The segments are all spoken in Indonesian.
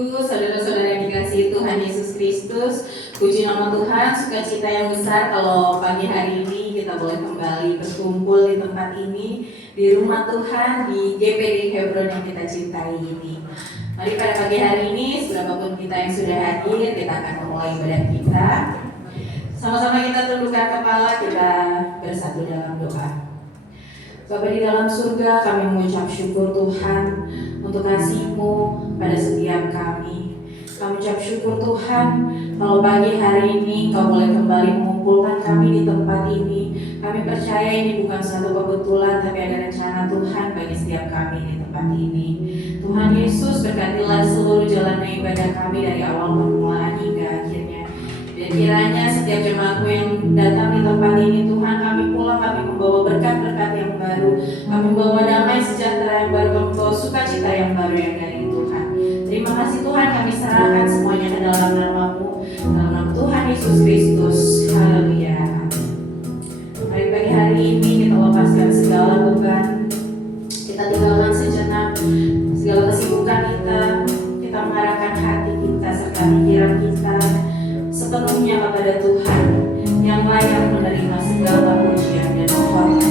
Ibu, saudara-saudara yang dikasihi Tuhan Yesus Kristus, puji nama Tuhan, sukacita yang besar kalau pagi hari ini kita boleh kembali berkumpul di tempat ini, di rumah Tuhan, di GPD Hebron yang kita cintai ini. Mari pada pagi hari ini, seberapapun kita yang sudah hadir, kita akan memulai ibadah kita. Sama-sama kita tundukkan kepala, kita bersatu dalam doa. Bapa di dalam surga, kami mengucap syukur Tuhan untuk kasih-Mu pada setiap kami. Kami ucap syukur Tuhan kalau pagi hari ini Kau boleh kembali mengumpulkan kami di tempat ini. Kami percaya ini bukan satu kebetulan, tapi ada rencana Tuhan bagi setiap kami di tempat ini. Tuhan Yesus, berkatilah seluruh jalan ibadah kami dari awal permulaan hingga akhirnya. Dan kiranya setiap jemaatmu yang datang di tempat ini, Tuhan, kami pulang, kami membawa berkat-berkat yang baru, kami membawa damai sejahtera yang baru, kami membawa sukacita yang baru yang dari Tuhan. Terima kasih Tuhan, kami serahkan semuanya ke dalam nama-Mu, dalam nama Tuhan Yesus Kristus. Haleluya. Mari pagi hari ini kita lepaskan segala beban, kita tinggalkan sejenak segala kesibukan kita mengarahkan hati kita serta pikiran kita sepenuhnya kepada Tuhan yang layak menerima segala pujian dan hormat.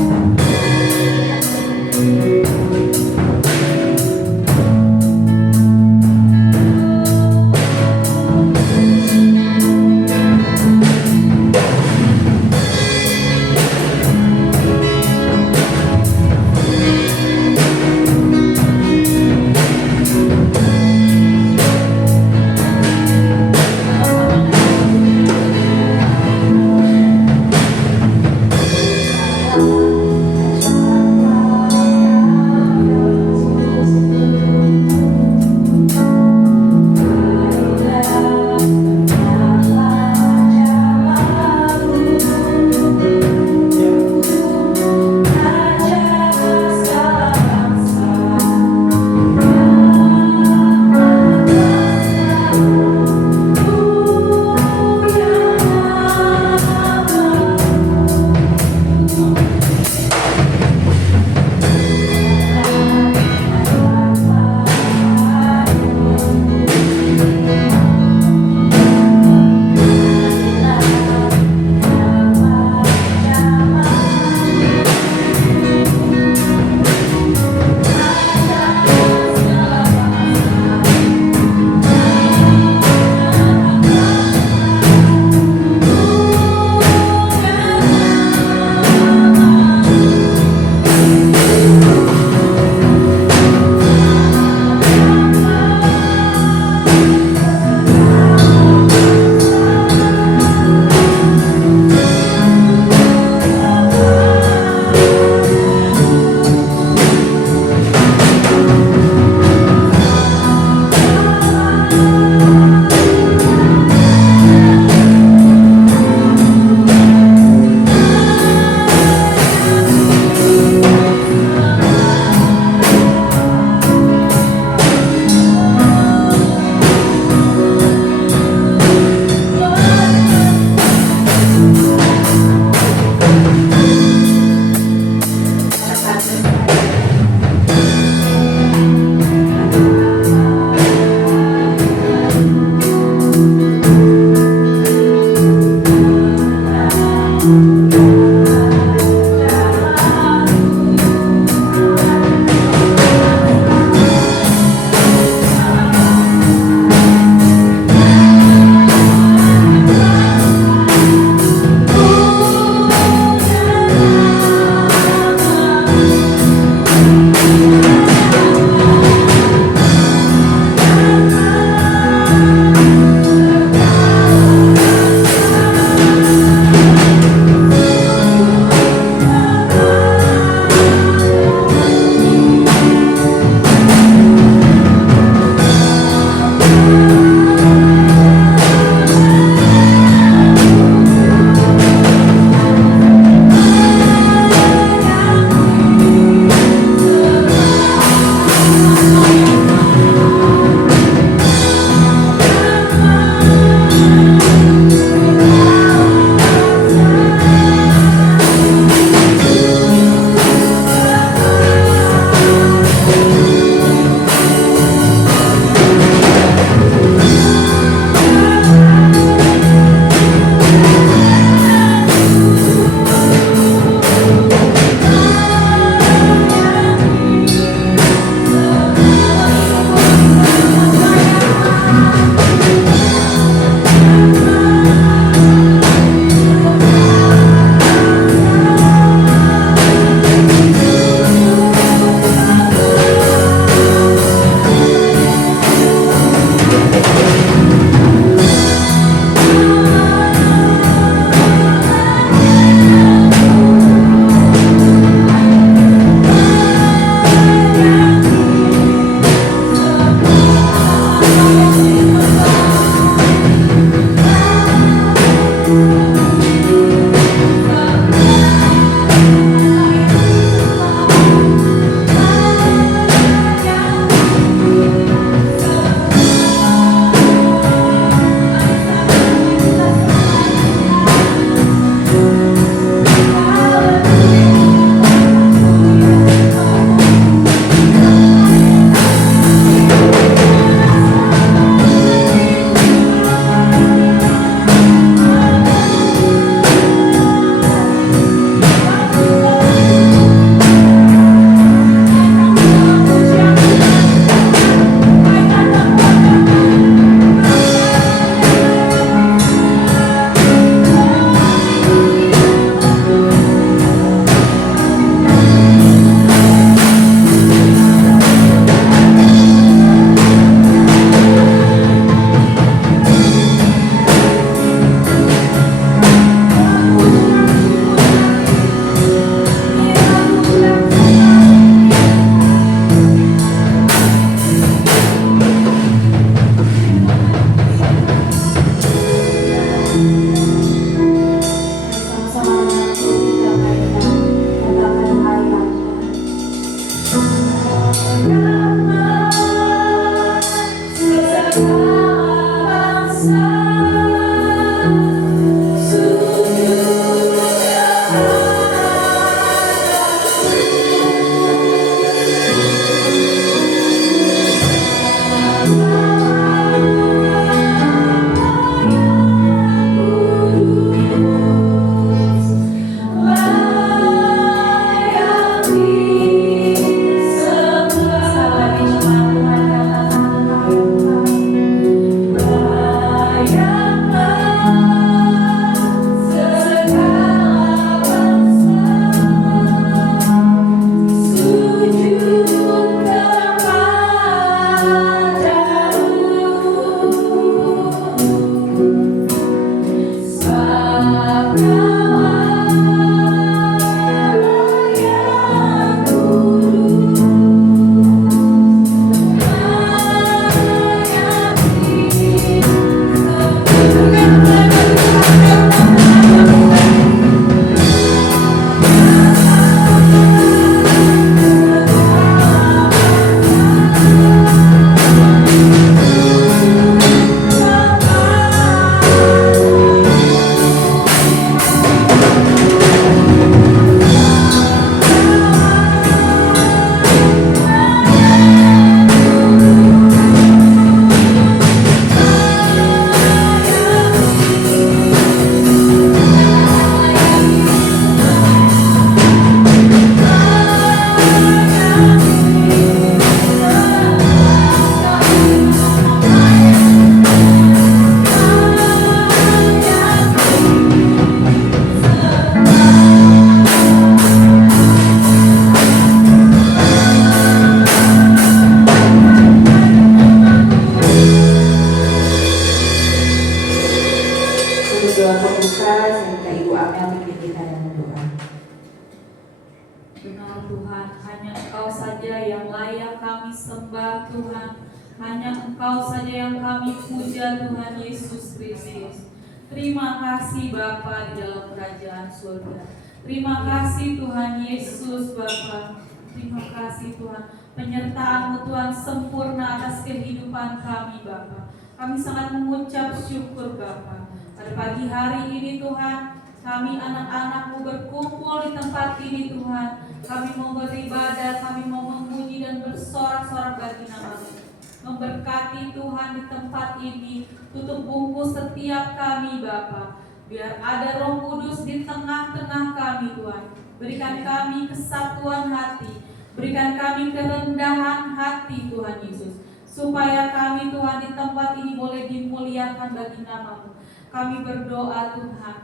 Terima kasih Bapa di dalam kerajaan surga. Terima kasih Tuhan Yesus Bapa. Terima kasih Tuhan, penyertaan-Mu Tuhan sempurna atas kehidupan kami Bapa. Kami sangat mengucap syukur Bapa. Pada pagi hari ini Tuhan, kami anak-anak-Mu berkumpul di tempat ini Tuhan. Kami mau beribadah, kami mau memuji dan bersorak-sorak bagi nama-Mu. Memberkati Tuhan di tempat ini, tutup bungkus setiap kami Bapa. Biar ada Roh Kudus di tengah-tengah kami Tuhan. Berikan kami kesatuan hati, berikan kami kerendahan hati Tuhan Yesus. Supaya kami Tuhan di tempat ini boleh dimuliakan bagi nama-Mu. Kami berdoa Tuhan,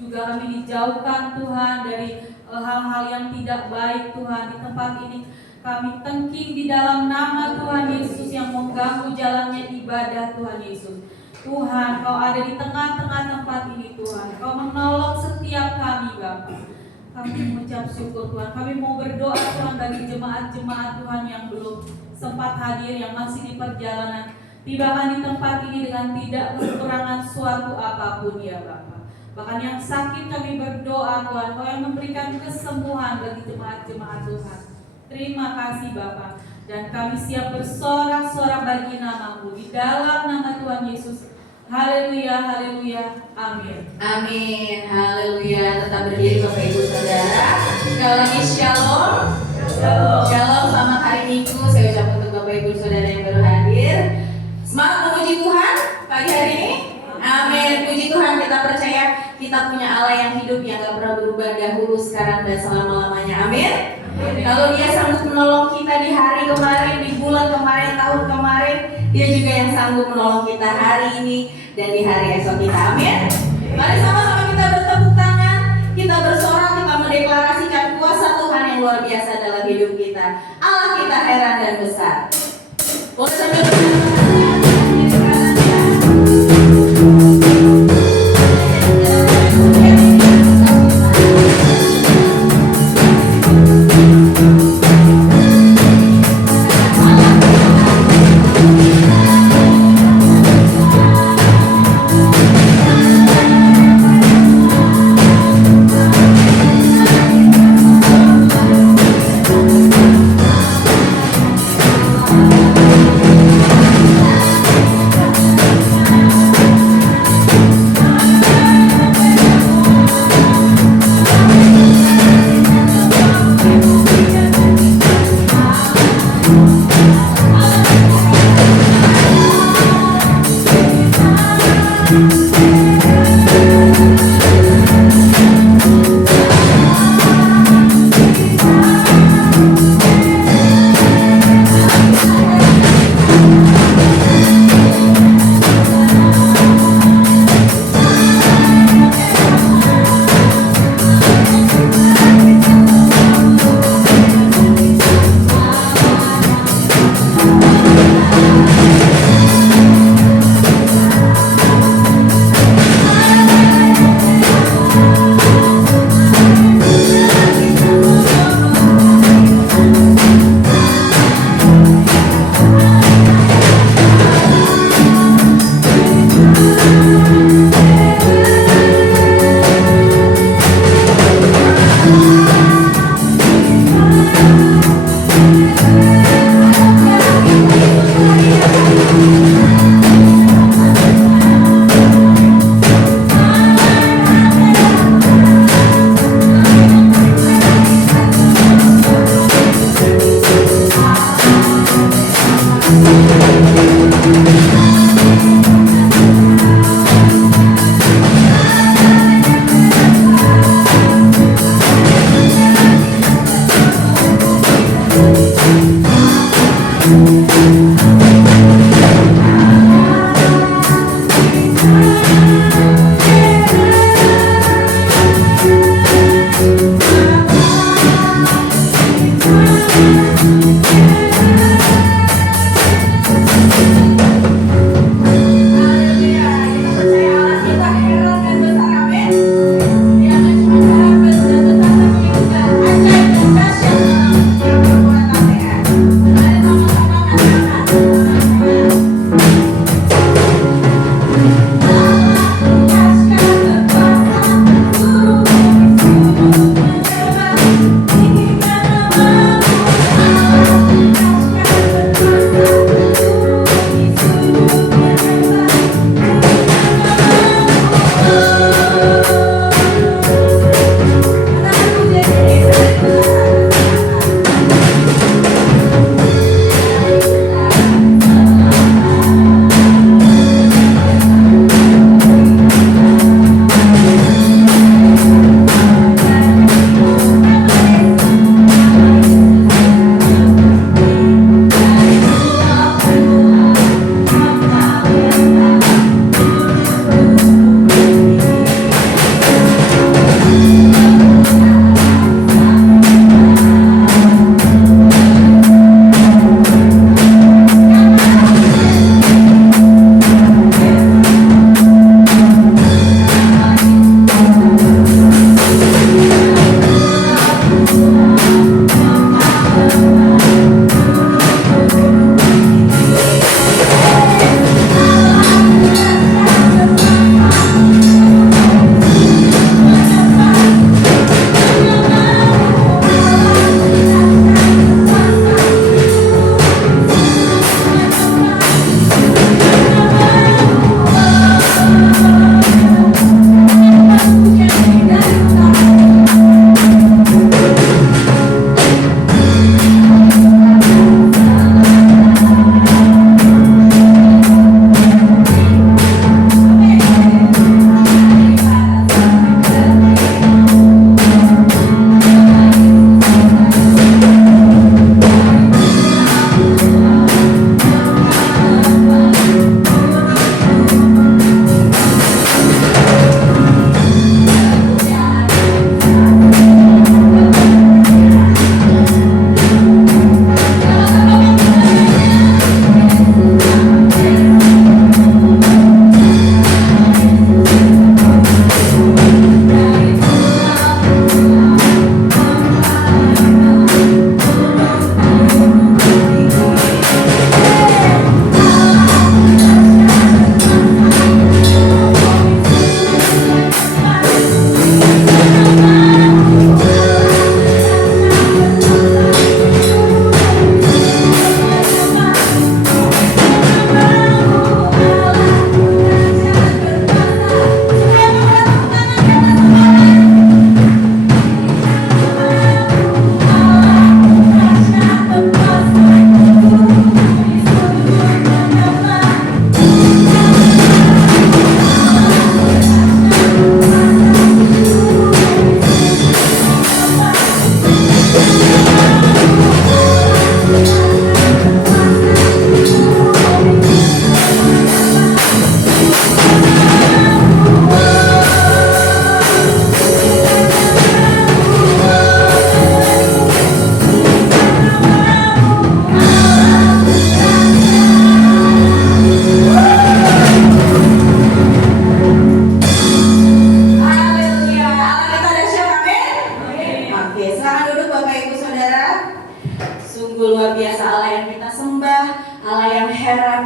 juga kami dijauhkan Tuhan dari hal-hal yang tidak baik Tuhan di tempat ini. Kami tengking di dalam nama Tuhan Yesus yang mengganggu jalannya ibadah Tuhan Yesus. Tuhan, Kau ada di tengah-tengah tempat ini Tuhan. Kau menolong setiap kami Bapa. Kami mengucap syukur Tuhan. Kami mau berdoa Tuhan bagi jemaat-jemaat Tuhan yang belum sempat hadir, yang masih di perjalanan. Tibakan di tempat ini dengan tidak kekurangan suatu apapun ya Bapa. Bahkan yang sakit kami berdoa Tuhan, Kau yang memberikan kesembuhan bagi jemaat-jemaat Tuhan. Terima kasih Bapa, dan kami siap bersorak-sorak bagi nama-Mu di dalam nama Tuhan Yesus. Haleluya, haleluya, amin. Amin, haleluya. Tetap berdiri Bapak Ibu Saudara. Sekali lagi shalom. Shalom, selamat hari Minggu. Saya ucap untuk Bapak Ibu Saudara yang baru hadir. Semangat memuji Tuhan pagi hari ini. Amin. Puji Tuhan, kita percaya kita punya Allah yang hidup, yang gak pernah berubah dahulu, sekarang, dan selama-lamanya. Amin. Kalau Dia sanggup menolong kita di hari kemarin, di bulan kemarin, tahun kemarin, Dia juga yang sanggup menolong kita hari ini dan di hari esok kita. Amin. Mari sama-sama kita bertepuk tangan, kita bersorak, kita mendeklarasikan kuasa Tuhan yang luar biasa dalam hidup kita. Allah kita heran dan besar. Boleh sambil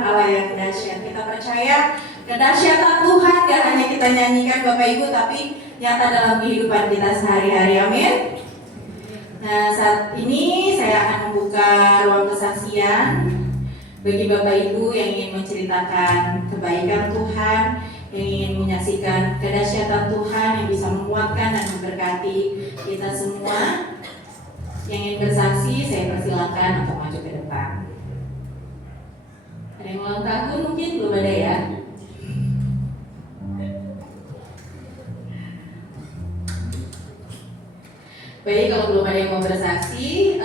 Allah yang dahsyat. Kita percaya kedahsyatan Tuhan gak hanya kita nyanyikan Bapak Ibu, tapi nyata dalam kehidupan kita sehari-hari. Amin. Nah, saat ini saya akan membuka ruang kesaksian bagi Bapak Ibu yang ingin menceritakan kebaikan Tuhan, yang ingin menyaksikan kedahsyatan Tuhan yang bisa menguatkan dan memberkati kita semua. Yang ingin bersaksi, saya persilakan untuk maju ke depan. Ada yang ulang tahun mungkin? Belum ada ya? Baik, kalau belum ada yang mau bersaksi,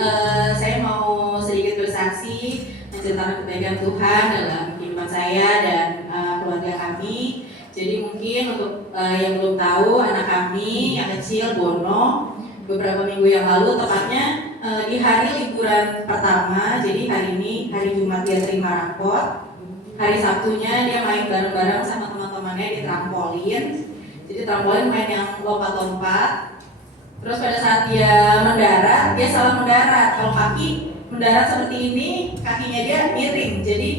saya mau sedikit bersaksi menceritakan kebaikan Tuhan dalam kehidupan saya dan keluarga kami. Jadi mungkin untuk yang belum tahu, anak kami yang kecil, Bono, beberapa minggu yang lalu, tepatnya di hari liburan pertama, jadi hari ini, hari Jumat dia terima rapor. Hari Sabtunya dia main bareng-bareng sama teman-temannya di trampolin. Jadi trampolin main yang lompat-lompat. Terus pada saat dia mendarat, dia salah mendarat. Kalau kaki mendarat seperti ini, kakinya dia miring, jadi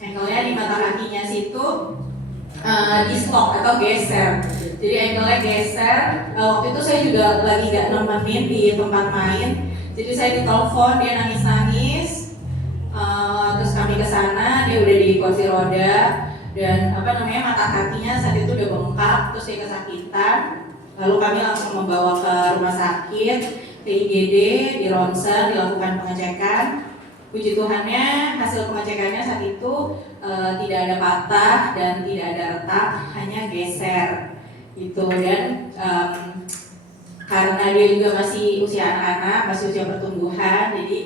ankle-nya di mata kakinya situ dislok atau geser. Jadi ankle-nya geser. Waktu itu saya juga lagi gak nemenin di tempat main. Jadi saya ditelepon, dia nangis-nangis. Terus kami ke sana, dia udah di kursi roda dan mata kakinya saat itu udah bengkak, terus dia kesakitan. Lalu kami langsung membawa ke rumah sakit, ke IGD, di ronsen, dilakukan pengecekan. Puji Tuhannya hasil pengecekannya saat itu tidak ada patah dan tidak ada retak, hanya geser gitu. Dan karena dia juga masih usia anak-anak, masih usia pertumbuhan, jadi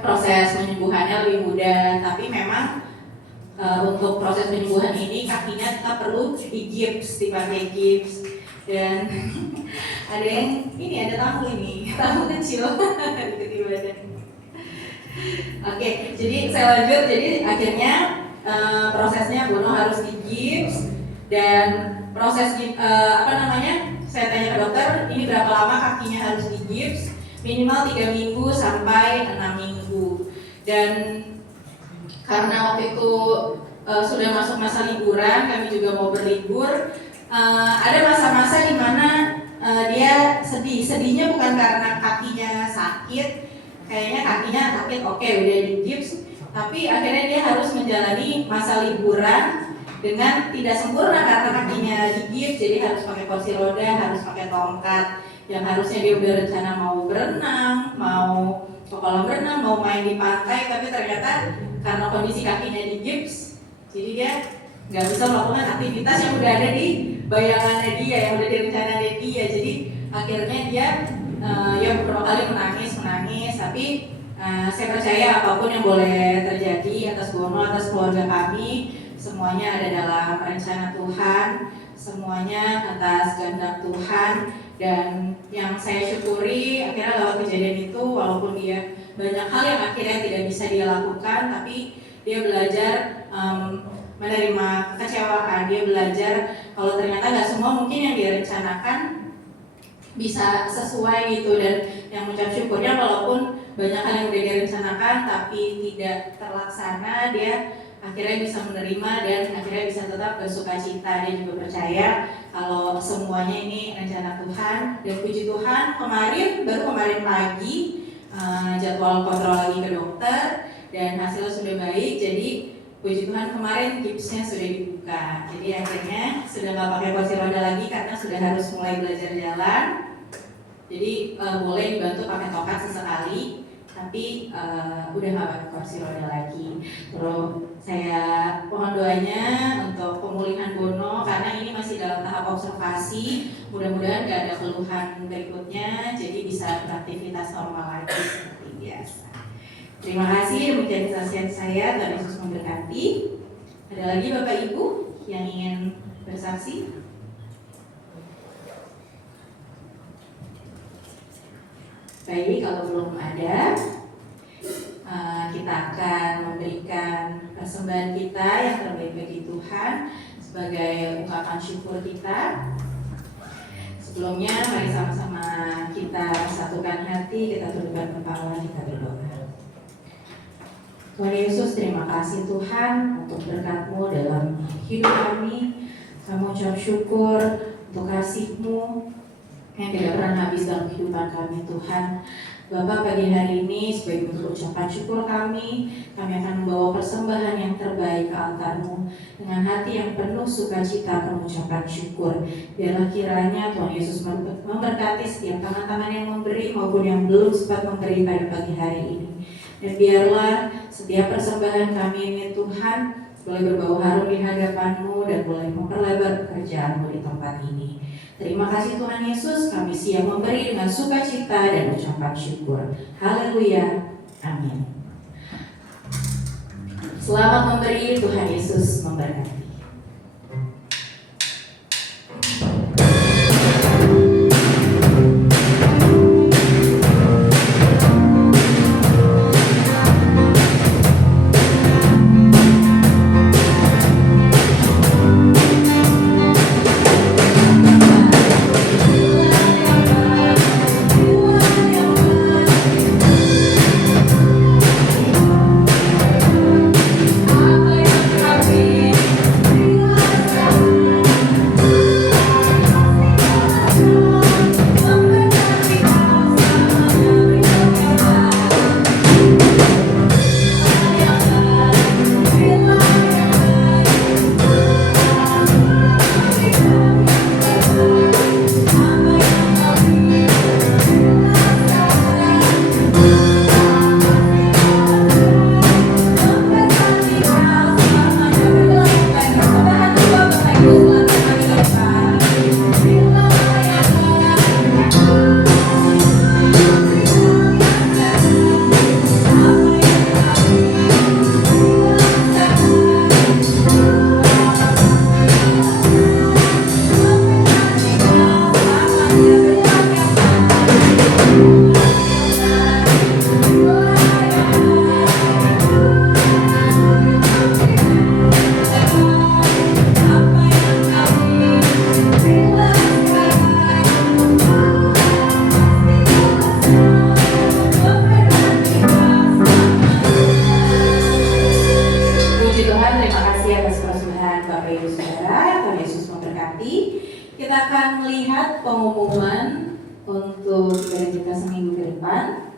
proses penyembuhannya lebih mudah. Tapi memang untuk proses penyembuhan ini kakinya kita perlu digips, dipakai gips. Dan ada yang ada tamu kecil di badan. Oke, jadi saya lanjut. Jadi akhirnya prosesnya Bono harus digips dan proses saya tanya ke dokter, ini berapa lama kakinya harus digips? Minimal 3 minggu sampai 6 minggu. Dan karena waktu itu sudah masuk masa liburan, kami juga mau berlibur. Ada masa-masa di mana dia sedih. Sedihnya bukan karena kakinya sakit, kayaknya kakinya sakit, oke udah digips, tapi akhirnya dia harus menjalani masa liburan dengan tidak sempurna karena kakinya digips. Jadi harus pakai kursi roda, harus pakai tongkat. Yang harusnya dia udah rencana mau berenang, mau ke kolam renang, mau main di pantai, tapi ternyata karena kondisi kakinya digips, jadi dia nggak bisa melakukan aktivitas yang udah ada di bayangannya dia, yang udah direncanain dia. Jadi akhirnya dia ya beberapa kali menangis, tapi saya percaya apapun yang boleh terjadi atas Bono, atas keluarga kami, semuanya ada dalam rencana Tuhan, semuanya atas kehendak Tuhan. Dan yang saya syukuri akhirnya lewat kejadian itu, walaupun dia banyak hal yang akhirnya tidak bisa dia lakukan, tapi dia belajar menerima kekecewaan. Dia belajar kalau ternyata nggak semua mungkin yang dia rencanakan bisa sesuai gitu. Dan yang mengucap syukurnya walaupun banyak hal yang udah dia rencanakan tapi tidak terlaksana, dia akhirnya bisa menerima dan akhirnya bisa tetap bersuka cita. Dia juga percaya kalau semuanya ini rencana Tuhan. Dan puji Tuhan baru kemarin pagi jadwal kontrol lagi ke dokter dan hasilnya sudah baik. Jadi puji Tuhan kemarin gipsnya sudah dibuka. Jadi akhirnya sudah nggak pakai kursi roda lagi karena sudah harus mulai belajar jalan. Jadi boleh dibantu pakai tongkat sesekali, tapi udah nggak pakai kursi roda lagi. Terus saya mohon doanya untuk pemulihan Bono karena ini masih dalam tahap observasi. Mudah-mudahan nggak ada keluhan berikutnya, jadi bisa beraktivitas normal lagi seperti biasa. Terima kasih, demikian kesaksian saya. Tuhan Yesus memberkati. Ada lagi Bapak Ibu yang ingin bersaksi? Baik, kalau belum ada, kita akan memberikan persembahan kita yang terbaik bagi Tuhan sebagai ungkapan syukur kita. Sebelumnya, mari sama-sama kita satukan hati, kita tundukkan kepala, kita berdoa. Tuhan Yesus, terima kasih Tuhan untuk berkat-Mu dalam hidup kami. Kami ucap syukur untuk kasih-Mu yang tidak pernah habis dalam kehidupan kami Tuhan. Bapa, pagi hari ini sebagai bentuk ucapan syukur kami akan membawa persembahan yang terbaik ke altar-Mu dengan hati yang penuh sukacita pengucapan syukur. Biarlah kiranya Tuhan Yesus memberkati setiap tangan-tangan yang memberi maupun yang belum sempat memberi pada pagi hari ini. Dan biarlah setiap persembahan kami ini Tuhan boleh berbau harum di hadapan-Mu dan boleh memperlebar pekerjaan-Mu di tempat ini. Terima kasih Tuhan Yesus, kami siap memberi dengan sukacita dan ucapan syukur. Haleluya, amin. Selamat memberi, Tuhan Yesus memberkati. Kita akan melihat pengumuman untuk ibadah kita seminggu ke depan.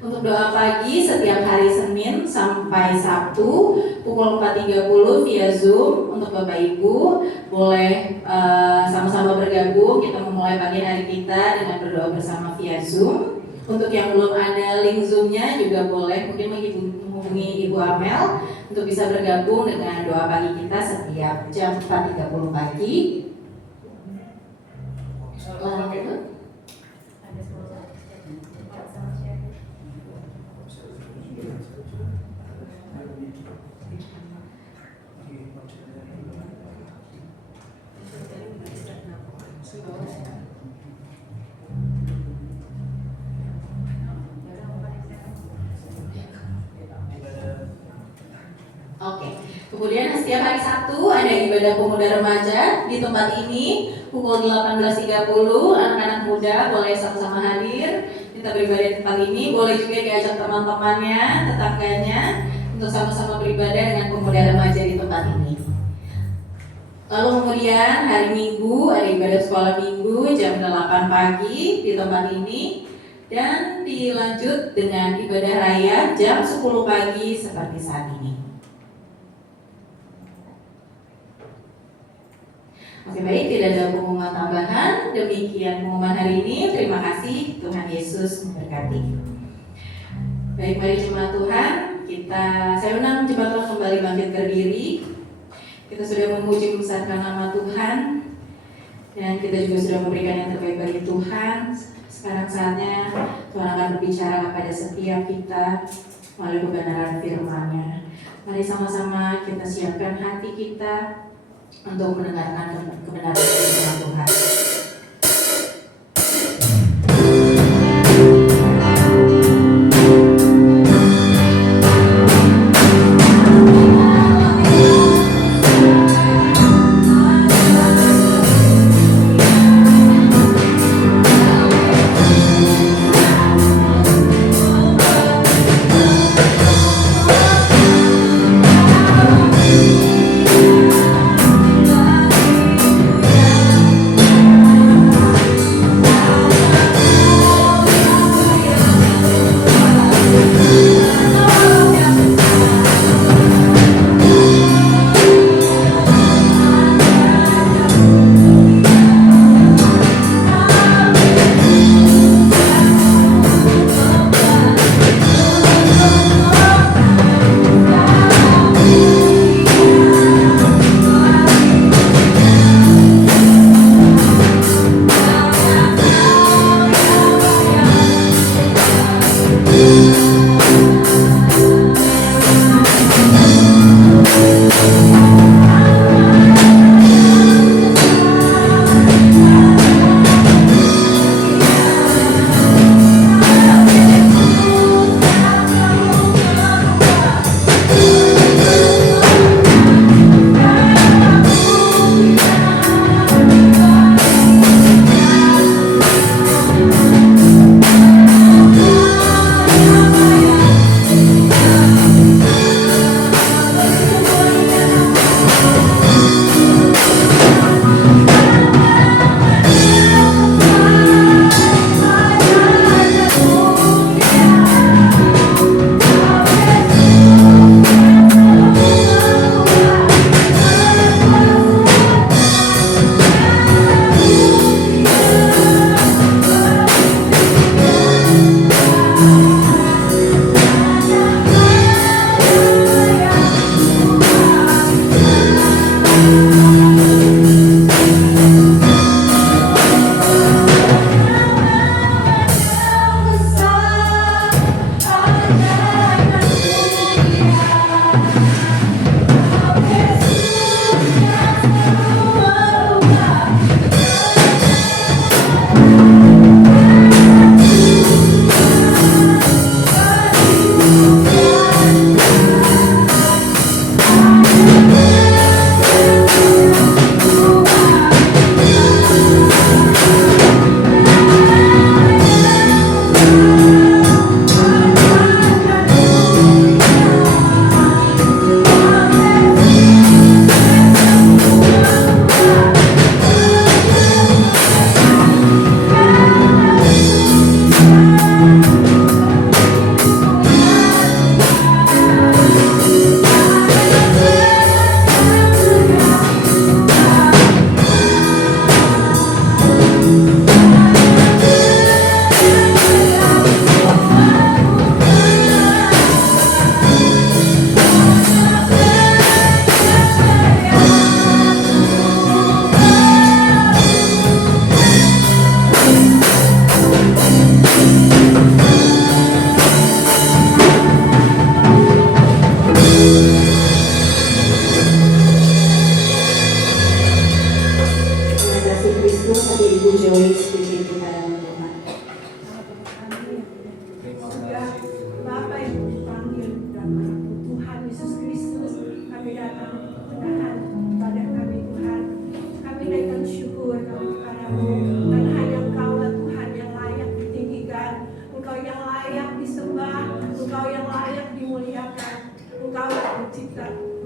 Untuk doa pagi setiap hari Senin sampai Sabtu pukul 4.30 via Zoom. Untuk Bapak Ibu boleh sama-sama bergabung. Kita memulai pagi hari kita dengan berdoa bersama via Zoom. Untuk yang belum ada link Zoom-nya juga boleh mungkin menghubungi Ibu Amel untuk bisa bergabung dengan doa pagi kita setiap jam 4.30 pagi. Lalu Oke, kemudian setiap hari Sabtu ada ibadah pemuda remaja di tempat ini pukul 18.30. Anak-anak muda boleh sama-sama hadir. Kita beribadah di tempat ini. Boleh juga diajak teman-temannya, tetangganya untuk sama-sama beribadah dengan pemuda remaja di tempat ini. Lalu kemudian hari Minggu ada ibadah sekolah Minggu jam 8 pagi di tempat ini. Dan dilanjut dengan ibadah raya jam 10 pagi seperti saat ini. Oke, baik, tidak ada pengumuman tambahan. Demikian pengumuman hari ini. Terima kasih, Tuhan Yesus memberkati. Baik, mari jemaat Tuhan, saya undang jemaat Tuhan kembali bangkit berdiri. Kita sudah memuji membesarkan nama Tuhan, dan kita juga sudah memberikan yang terbaik bagi Tuhan. Sekarang saatnya Tuhan akan berbicara kepada setiap kita melalui kebenaran firman-Nya. Mari sama-sama kita siapkan hati kita untuk mendengarkan kebenaran firman Tuhan.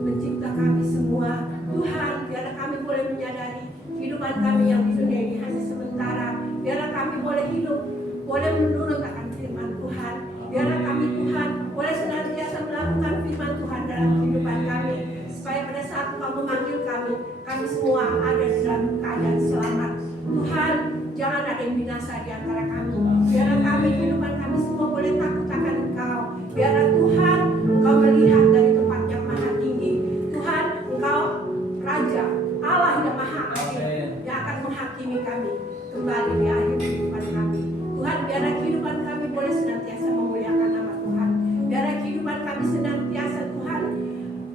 mencipta kami semua. Tuhan, biarlah kami boleh menyadari kehidupan kami yang di dunia ini hanya sementara. Biarlah kami boleh hidup, boleh menurut akan firman Tuhan. Biarlah kami Tuhan boleh senantiasa melakukan firman Tuhan dalam kehidupan kami, supaya pada saat Engkau memanggil kami, kami semua ada dalam keadaan selamat. Tuhan, jangan ada yang binasa di antara kami. Biarlah kami, kehidupan kami semua boleh takut akan Engkau. Biarlah Tuhan, Engkau melihat dari tempat yang maha tinggi. Tuhan, Engkau Raja, Allah yang maha adil, yang akan menghakimi kami kembali di akhir kehidupan kami. Tuhan, biarlah kehidupan kami boleh senantiasa memuliakan nama Tuhan. Biarlah kehidupan kami senantiasa Tuhan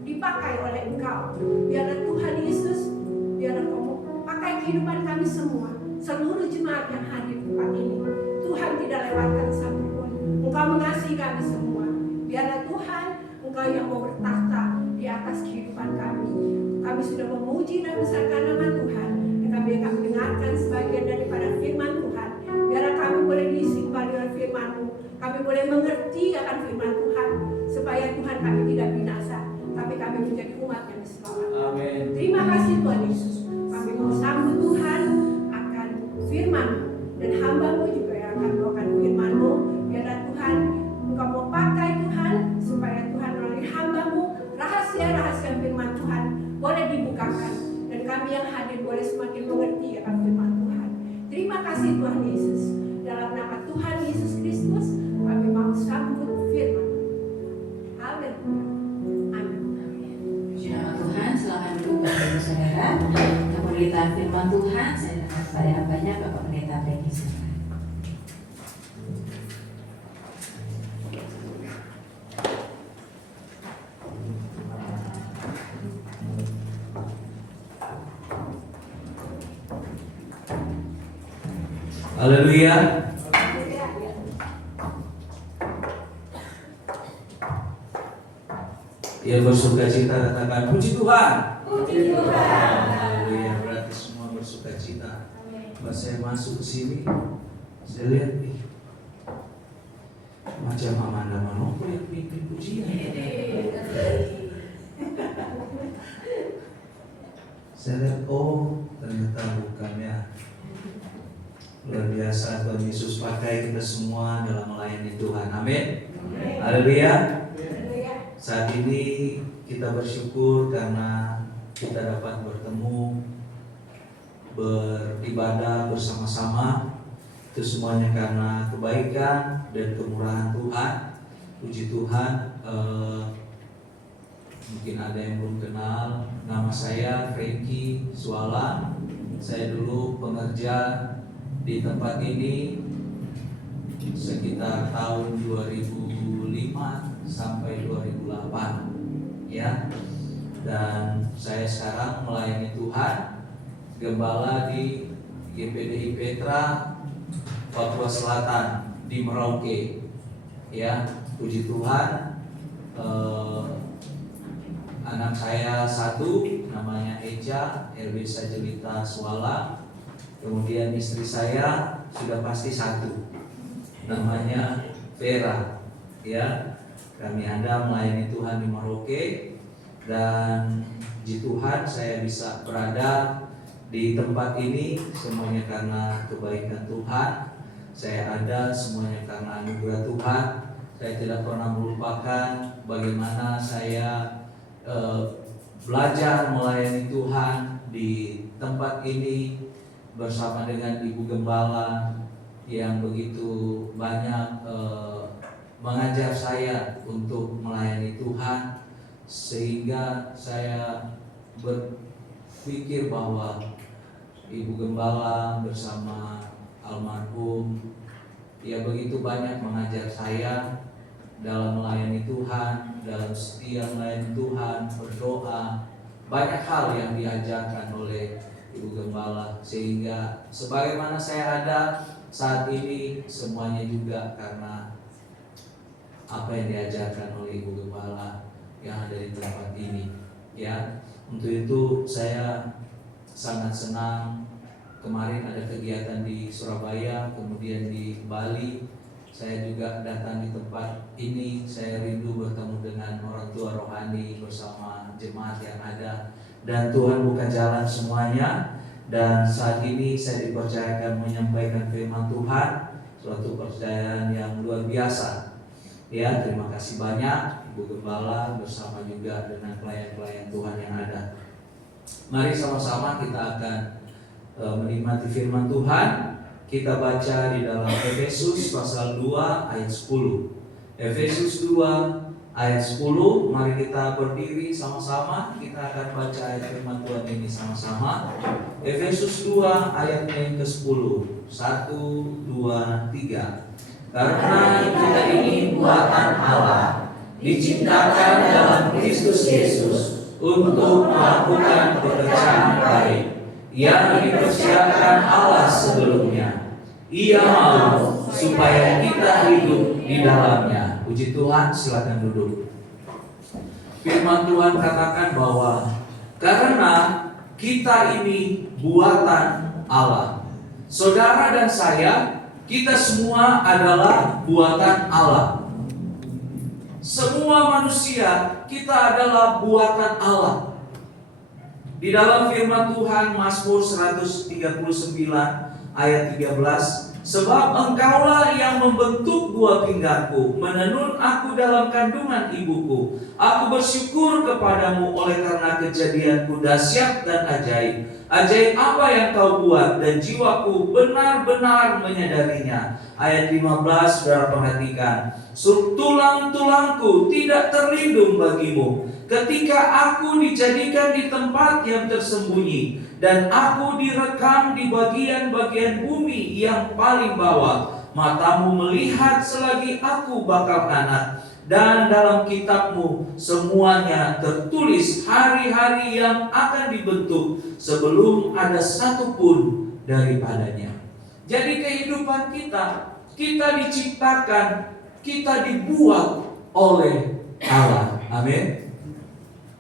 dipakai oleh Engkau. Biarlah Tuhan Yesus, biarlah Engkau pakai kehidupan kami semua, seluruh jemaat yang hadir di tempat ini. Tuhan tidak lewatkan satu pun. Engkau mengasihi kami semua. Biarlah Tuhan, Engkau yang mau bertakhta di atas kehidupan kami. Kami sudah memuji dan besarkan nama Tuhan, dan kami akan mendengarkan sebagian daripada firman Tuhan. Biarlah kami boleh diisi kembali oleh firman-Mu. Kami boleh mengerti akan firman Tuhan, supaya Tuhan kami tidak binasa, tapi kami menjadi umat yang diselamatkan. Amin. Terima kasih Tuhan Yesus. Kami mau sambut Tuhan akan firman, dan hamba-Mu juga yang akan membawakan firman-Mu. Biarlah Tuhan, Engkau mau pakai Tuhan, supaya Tuhan melalui hamba-Mu rahasia-rahasia firman Tuhan boleh dibukakan, dan kami yang hadir boleh semakin mengerti akan firman Tuhan. Terima kasih Tuhan Yesus. Dalam nama Tuhan Yesus Kristus, kami mau sambut firman. Haleluya. Amin. Puji nama Tuhan, silakan duduk Bapak Ibu Saudara. Pemberitaan firman Tuhan, saya dengar pada hambanya Bapak Pendeta Peggy. Haleluya. Ya, bersuka cita, katakan puji Tuhan. Puji Tuhan. Haleluya, berarti semua bersuka cita. Pas saya masuk ke sini, saya lihat macam Amanda Manopo yang pimpin pujian. Saya lihat, oh ternyata bukan ya. Luar biasa Tuhan Yesus pakai kita semua dalam melayani Tuhan. Amin. Haleluya. Saat ini kita bersyukur karena kita dapat bertemu, beribadah bersama-sama. Itu semuanya karena kebaikan dan kemurahan Tuhan. Puji Tuhan. Mungkin ada yang belum kenal, nama saya Frankie Suala. Saya dulu pengerja di tempat ini sekitar tahun 2005 sampai 2008 ya. Dan saya sekarang melayani Tuhan, gembala di GPDI Petra Papua Selatan di Merauke ya. Puji Tuhan. Anak saya satu namanya Eja Elvisa Jelita Suala. Kemudian istri saya sudah pasti satu, namanya Vera. Ya, kami ada melayani Tuhan di Merauke, dan puji Tuhan saya bisa berada di tempat ini semuanya karena kebaikan Tuhan. Saya ada semuanya karena anugerah Tuhan. Saya tidak pernah melupakan bagaimana saya belajar melayani Tuhan di tempat ini bersama dengan Ibu Gembala yang begitu banyak mengajar saya untuk melayani Tuhan, sehingga saya berpikir bahwa Ibu Gembala bersama almarhum ya begitu banyak mengajar saya dalam melayani Tuhan, dalam setia melayani Tuhan, berdoa, banyak hal yang diajarkan oleh Ibu Gembala, sehingga sebagaimana saya ada saat ini semuanya juga karena apa yang diajarkan oleh Ibu Gembala yang ada di tempat ini ya. Untuk itu saya sangat senang. Kemarin ada kegiatan di Surabaya, kemudian di Bali. Saya juga datang di tempat ini. Saya rindu bertemu dengan orang tua rohani bersama jemaat yang ada, dan Tuhan buka jalan semuanya. Dan saat ini saya dipercayakan menyampaikan firman Tuhan, suatu percayaan yang luar biasa. Ya, terima kasih banyak Ibu Gembala bersama juga dengan pelayan-pelayan Tuhan yang ada. Mari sama-sama kita akan menikmati firman Tuhan. Kita baca di dalam Efesus pasal 2 ayat 10. Efesus 2 ayat 10, mari kita berdiri sama-sama. Kita akan baca ayat firman Tuhan ini sama-sama. Efesus 2 ayatnya yang ke-10. 1, 2, 3. Karena kita ini buatan Allah, diciptakan dalam Kristus Yesus untuk melakukan pekerjaan baik yang dipersiapkan Allah sebelumnya. Ia mau supaya kita hidup di dalamnya. Puji Tuhan, silakan duduk. Firman Tuhan katakan bahwa karena kita ini buatan Allah. Saudara dan saya, kita semua adalah buatan Allah. Semua manusia, kita adalah buatan Allah. Di dalam firman Tuhan Mazmur 139 ayat 13, sebab engkaulah yang membentuk buah pinggangku, menenun aku dalam kandungan ibuku. Aku bersyukur kepadamu oleh karena kejadianku dahsyat dan ajaib. Ajaib apa yang kau buat, dan jiwaku benar-benar menyadarinya. Ayat 15, saudara perhatikan. Tulang-tulangku tidak terlindung bagimu ketika aku dijadikan di tempat yang tersembunyi, dan aku direkam di bagian-bagian bumi yang paling bawah. Matamu melihat selagi aku bakal anak, dan dalam kitabmu semuanya tertulis hari-hari yang akan dibentuk sebelum ada satu pun daripadanya. Jadi kehidupan kita diciptakan, kita dibuat oleh Allah. Amin.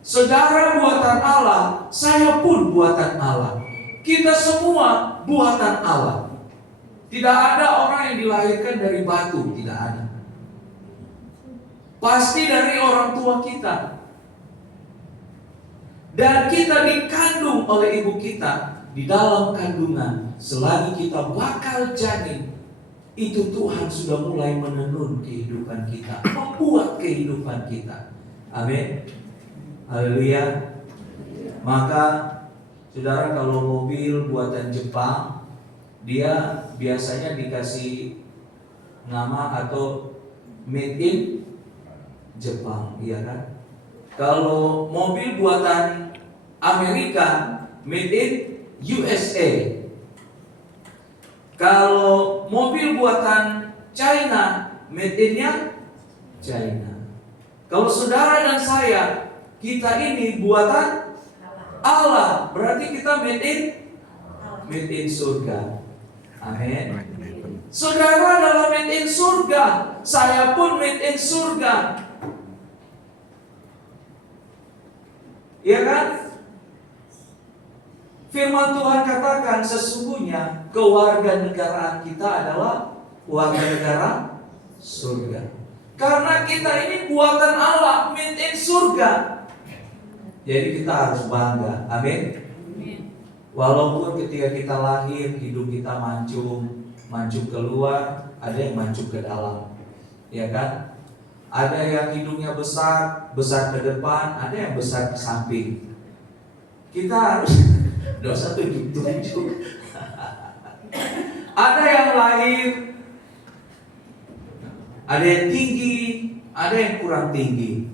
Saudara buatan Allah, saya pun buatan Allah. Kita semua buatan Allah. Tidak ada orang yang dilahirkan dari batu, tidak ada. Pasti dari orang tua kita. Dan kita dikandung oleh ibu kita. Di dalam kandungan, selagi kita bakal janin, itu Tuhan sudah mulai menenun kehidupan kita, membuat kehidupan kita. Amin. Haleluya. Maka saudara, kalau mobil buatan Jepang, dia biasanya dikasih nama atau made in Jepang, iya kan? Kalau mobil buatan Amerika, made in USA. Kalau mobil buatan China, made in-nya China. Kalau saudara dan saya, kita ini buatan Allah, berarti kita made in surga. Amin. Saudara adalah made in surga, saya pun made in surga. Iya kan? Firman Tuhan katakan sesungguhnya kewarganegaraan kita adalah warganegara surga. Karena kita ini buatan Allah, made in surga. Jadi kita harus bangga. Amin. Walaupun ketika kita lahir, hidup kita mancung keluar, ada yang mancung ke dalam. Ya kan? Ada yang hidungnya besar ke depan, ada yang besar ke samping. Kita harus dosa tunjuk. Ada yang lahir, ada yang tinggi, ada yang kurang tinggi.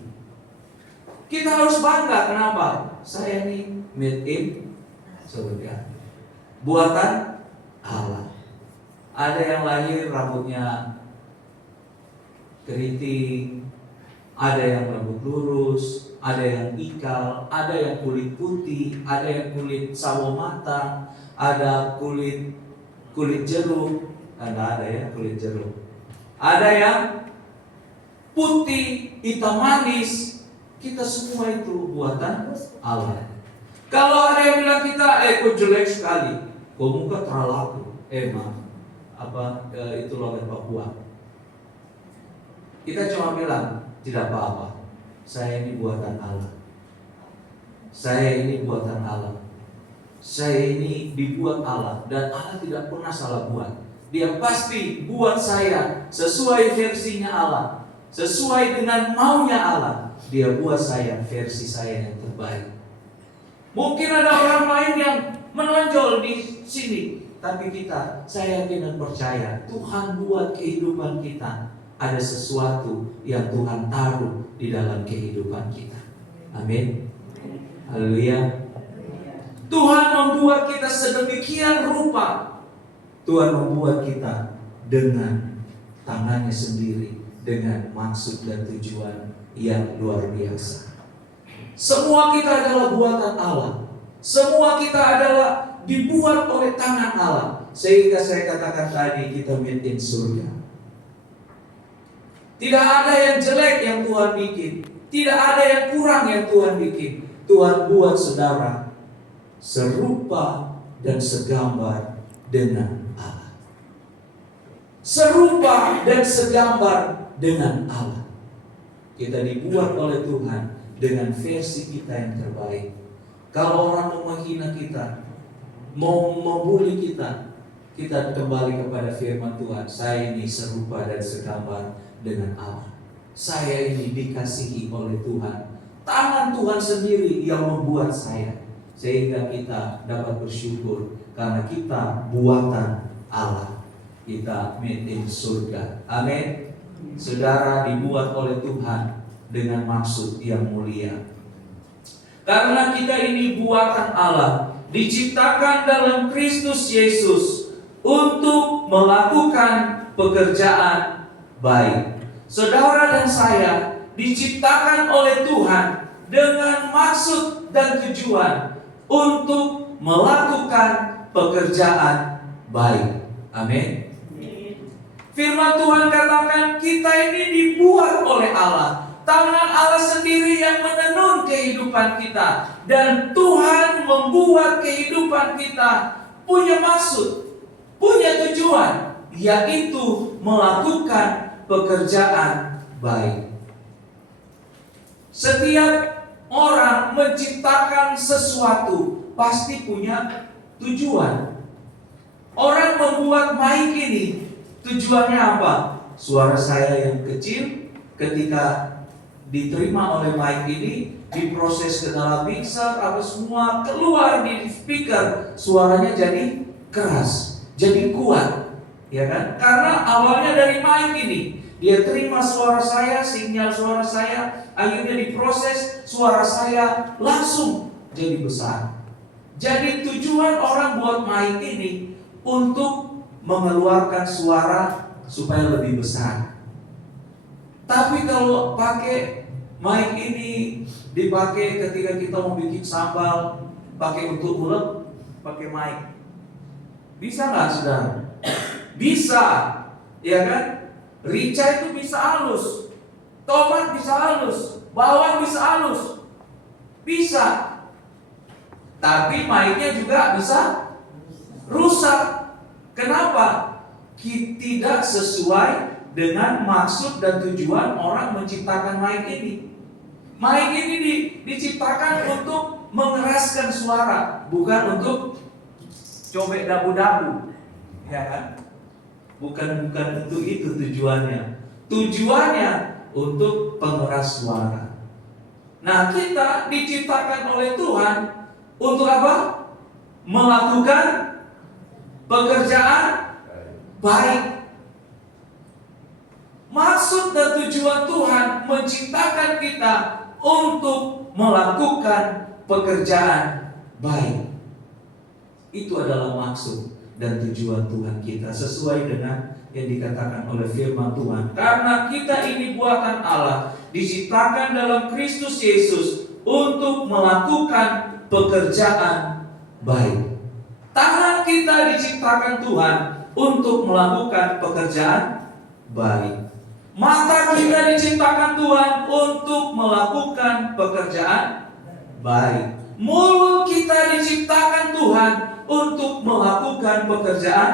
Kita harus bangga. Kenapa? Saya ini made in surga, buatan Allah. Ada yang lahir rambutnya keriting, ada yang rambut lurus, ada yang ikal, ada yang kulit putih, ada yang kulit sawo matang, ada kulit jeruk, ada ya kulit jeruk. Ada yang putih, hitam manis. Kita semua itu buatan Allah. Kalau ada yang bilang kita, kok jelek sekali, kok muka terlalu, itu logat Papua. Kita cuma bilang tidak apa-apa. saya ini buatan Allah. Saya ini buatan Allah. Saya ini dibuat Allah, dan Allah tidak pernah salah buat. Dia pasti buat saya sesuai versinya Allah, sesuai dengan maunya Allah. Dia buat saya versi saya yang terbaik. Mungkin ada orang lain yang menonjol di sini, tapi saya yakin dan percaya Tuhan buat kehidupan kita ada sesuatu yang Tuhan taruh di dalam kehidupan kita. Amin. Haleluya. Tuhan membuat kita sedemikian rupa. Tuhan membuat kita dengan tangannya sendiri, dengan maksud dan tujuan yang luar biasa. Semua kita adalah buatan Allah. Semua kita adalah dibuat oleh tangan Allah. Sehingga saya katakan tadi, kita made in surga. Tidak ada yang jelek yang Tuhan bikin. Tidak ada yang kurang yang Tuhan bikin. Tuhan buat saudara serupa dan segambar dengan Allah. Serupa dan segambar dengan Allah. Kita dibuat oleh Tuhan dengan versi kita yang terbaik. Kalau orang mau menghina kita, mau membuli kita, kita kembali kepada firman Tuhan. Saya ini serupa dan segambar dengan Allah. Saya ini dikasihi oleh Tuhan. Tangan Tuhan sendiri yang membuat saya, sehingga kita dapat bersyukur karena kita buatan Allah. Kita made in surga. Amin. Saudara dibuat oleh Tuhan dengan maksud yang mulia. Karena kita ini buatan Allah, diciptakan dalam Kristus Yesus untuk melakukan pekerjaan baik. Saudara dan saya diciptakan oleh Tuhan dengan maksud dan tujuan untuk melakukan pekerjaan baik. Amin. Firman Tuhan katakan kita ini dibuat oleh Allah. Tangan Allah sendiri yang menenun kehidupan kita. Dan Tuhan membuat kehidupan kita punya maksud, punya tujuan, yaitu melakukan pekerjaan baik. Setiap orang menciptakan sesuatu pasti punya tujuan. Orang membuat mic ini tujuannya apa? Suara saya yang kecil ketika diterima oleh mic ini diproses ke dalam mixer, apa semua keluar di speaker, suaranya jadi keras, jadi kuat, ya kan? Karena awalnya dari mic ini, dia terima suara saya, sinyal suara saya, akhirnya diproses, suara saya langsung jadi besar. Jadi tujuan orang buat mic ini untuk mengeluarkan suara supaya lebih besar. Tapi kalau pakai mic ini dipakai ketika kita mau bikin sambal, pakai untuk ulek, pakai mic, bisa nggak saudara? Bisa, ya kan? Rica itu bisa halus, tomat bisa halus, bawang bisa halus, bisa. Tapi mic-nya juga bisa rusak. Kenapa? Tidak sesuai dengan maksud dan tujuan orang menciptakan mic ini. Mic ini diciptakan untuk mengeraskan suara, bukan untuk cobek dabu-dabu, ya kan? Bukan untuk itu tujuannya. Tujuannya untuk pengeras suara. Nah, kita diciptakan oleh Tuhan untuk apa? Melakukan pekerjaan baik. Maksud dan tujuan Tuhan menciptakan kita untuk melakukan pekerjaan baik. Itu adalah maksud dan tujuan Tuhan kita, sesuai dengan yang dikatakan oleh firman Tuhan. Karena kita ini buatan Allah, diciptakan dalam Kristus Yesus untuk melakukan pekerjaan baik. Tangan kita diciptakan Tuhan untuk melakukan pekerjaan baik. Mata kita diciptakan Tuhan untuk melakukan pekerjaan baik. Mulut kita diciptakan Tuhan untuk melakukan pekerjaan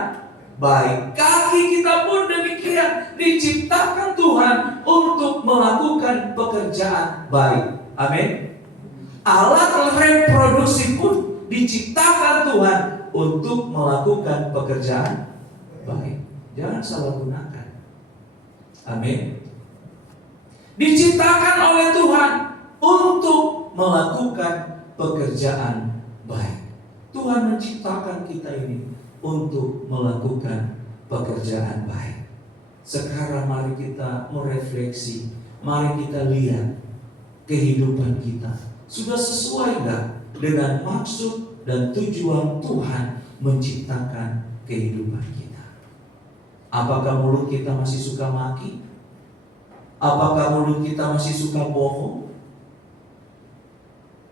baik. Kaki kita pun demikian, diciptakan Tuhan untuk melakukan pekerjaan baik. Amin. Alat reproduksi pun diciptakan Tuhan untuk melakukan pekerjaan baik. Jangan salah gunakan. Amin. Diciptakan oleh Tuhan untuk melakukan pekerjaan baik. Tuhan menciptakan kita ini untuk melakukan pekerjaan baik. Sekarang mari kita merefleksi, mari kita lihat kehidupan kita sudah sesuai enggak dengan maksud dan tujuan Tuhan menciptakan kehidupan kita. Apakah mulut kita masih suka maki? Apakah mulut kita masih suka bohong?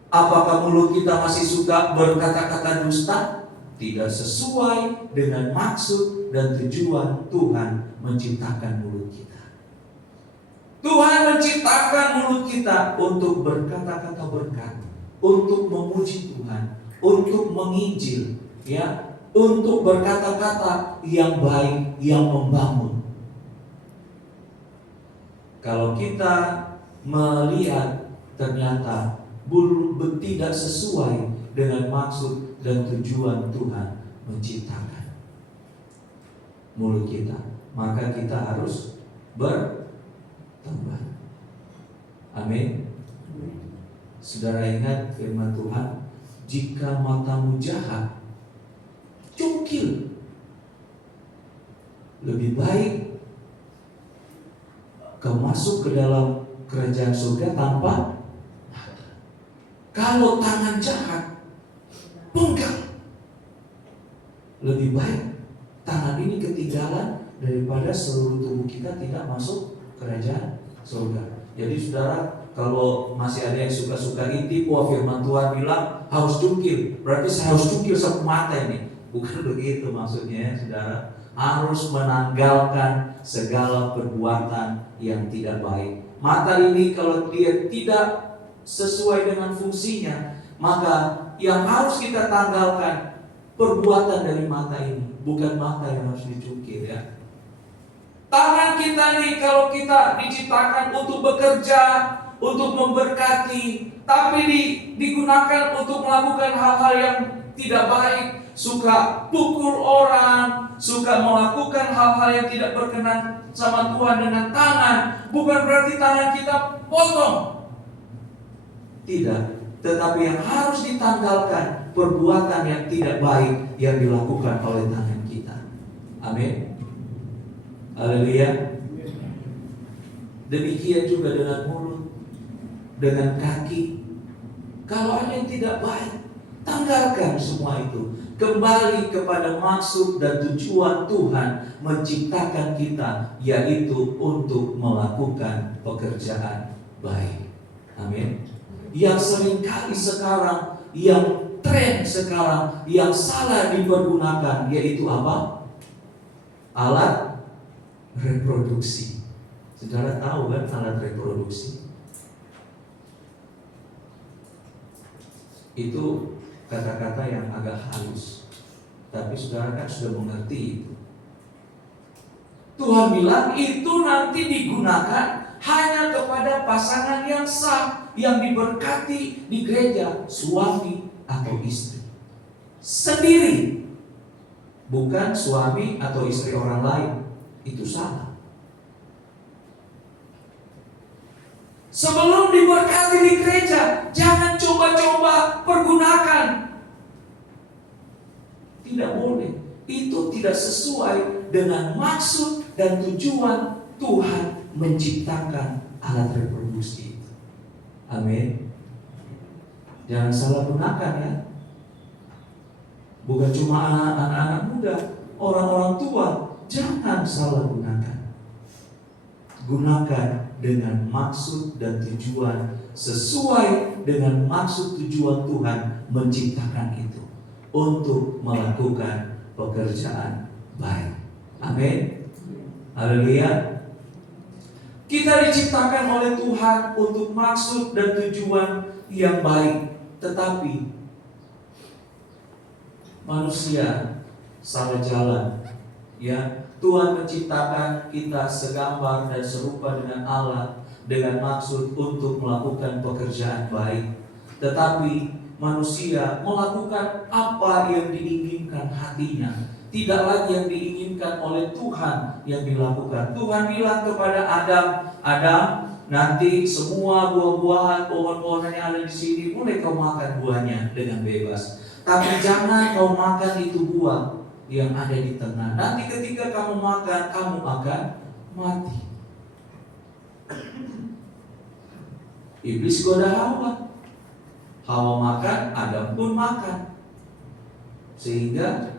Apakah mulut kita masih suka berkata-kata dusta? Tidak sesuai dengan maksud dan tujuan Tuhan menciptakan mulut kita. Tuhan menciptakan mulut kita untuk berkata-kata berkat, untuk memuji Tuhan, untuk menginjil, ya, untuk berkata-kata yang baik, yang membangun. Kalau kita melihat ternyata tidak sesuai dengan maksud dan tujuan Tuhan menciptakan mulut kita, maka kita harus bertobat. Amin. Saudara ingat firman Tuhan, jika matamu jahat, cungkil. Lebih baik kau masuk ke dalam kerajaan surga tanpa mata. Kalau tangan jahat, penggal. Lebih baik tangan ini ketinggalan daripada seluruh tubuh kita tidak masuk kerajaan surga. Jadi saudara, kalau masih ada yang suka-suka intip, wah firman Tuhan bilang harus cungkil, berarti saya harus cungkil satu mata ini. Bukan begitu maksudnya, saudara. Harus menanggalkan segala perbuatan yang tidak baik. Mata ini kalau dia tidak sesuai dengan fungsinya, maka yang harus kita tanggalkan perbuatan dari mata ini, bukan mata yang harus dicungkil, ya. Tangan kita nih, kalau kita diciptakan untuk bekerja, untuk memberkati, tapi digunakan untuk melakukan hal-hal yang tidak baik, suka pukul orang, suka melakukan hal-hal yang tidak berkenan sama Tuhan dengan tangan, bukan berarti tangan kita potong. Tidak, tetapi yang harus ditanggalkan perbuatan yang tidak baik yang dilakukan oleh tangan kita. Amin. Haleluya. Demikian juga dengan mulut, dengan kaki. Kalau ada yang tidak baik, tanggalkan semua itu. Kembali kepada maksud dan tujuan Tuhan menciptakan kita, yaitu untuk melakukan pekerjaan baik. Amin. Yang seringkali sekarang, yang tren sekarang, yang salah dipergunakan, yaitu apa? Alat reproduksi. Saudara tahu kan alat reproduksi? Itu kata-kata yang agak halus, tapi saudara kan sudah mengerti itu. Tuhan bilang itu nanti digunakan hanya kepada pasangan yang sah, yang diberkati di gereja, suami atau istri sendiri, bukan suami atau istri orang lain. Itu salah. Sebelum diberkati di gereja, jangan coba-coba pergunakan. Tidak boleh. Itu tidak sesuai dengan maksud dan tujuan Tuhan menciptakan alat reproduksi itu. Amin. Jangan salah gunakan, ya. Bukan cuma anak-anak muda, orang-orang tua, jangan salah gunakan. Gunakan dengan maksud dan tujuan sesuai dengan maksud tujuan Tuhan menciptakan itu untuk melakukan pekerjaan baik. Amin. Haleluya. Kita diciptakan oleh Tuhan untuk maksud dan tujuan yang baik, tetapi manusia salah jalan, Ya, Tuhan menciptakan kita segambar dan serupa dengan Allah dengan maksud untuk melakukan pekerjaan baik. Tetapi manusia melakukan apa yang diinginkan hatinya, tidak lagi yang diinginkan oleh Tuhan yang dilakukan. Tuhan bilang kepada Adam, Adam, nanti semua buah-buahan, pohon-pohonan yang ada di sini boleh kau makan buahnya dengan bebas. Tapi jangan kau makan itu buah yang ada di tengah. Nanti ketika kamu makan, kamu akan mati. Iblis goda Hawa. Hawa makan, Adam pun makan. Sehingga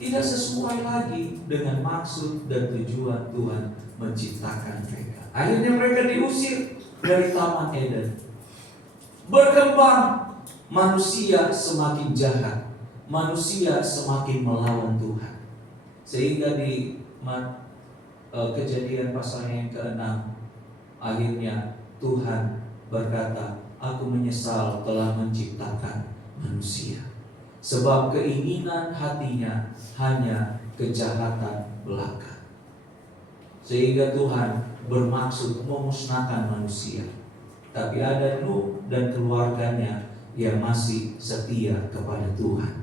tidak sesuai lagi dengan maksud dan tujuan Tuhan menciptakan mereka. Akhirnya mereka diusir dari Taman Eden. Berkembang, manusia semakin jahat, manusia semakin melawan Tuhan. Sehingga di Kejadian pasalnya yang ke-6, akhirnya Tuhan berkata, aku menyesal telah menciptakan manusia, sebab keinginan hatinya hanya kejahatan belaka. Sehingga Tuhan bermaksud memusnahkan manusia. Tapi ada Nuh dan keluarganya yang masih setia kepada Tuhan.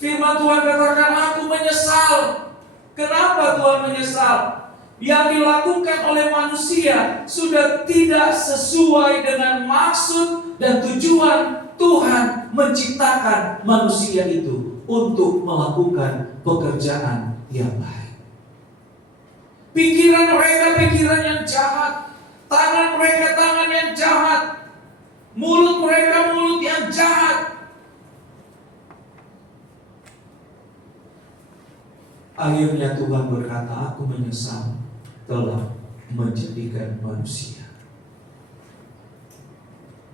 Firman Tuhan katakan, aku menyesal. Kenapa Tuhan menyesal? Yang dilakukan oleh manusia sudah tidak sesuai dengan maksud dan tujuan Tuhan menciptakan manusia itu untuk melakukan pekerjaan yang baik. Pikiran mereka pikiran yang jahat, tangan mereka tangan yang jahat, mulut mereka mulut yang jahat. Akhirnya Tuhan berkata, aku menyesal telah menjadikan manusia.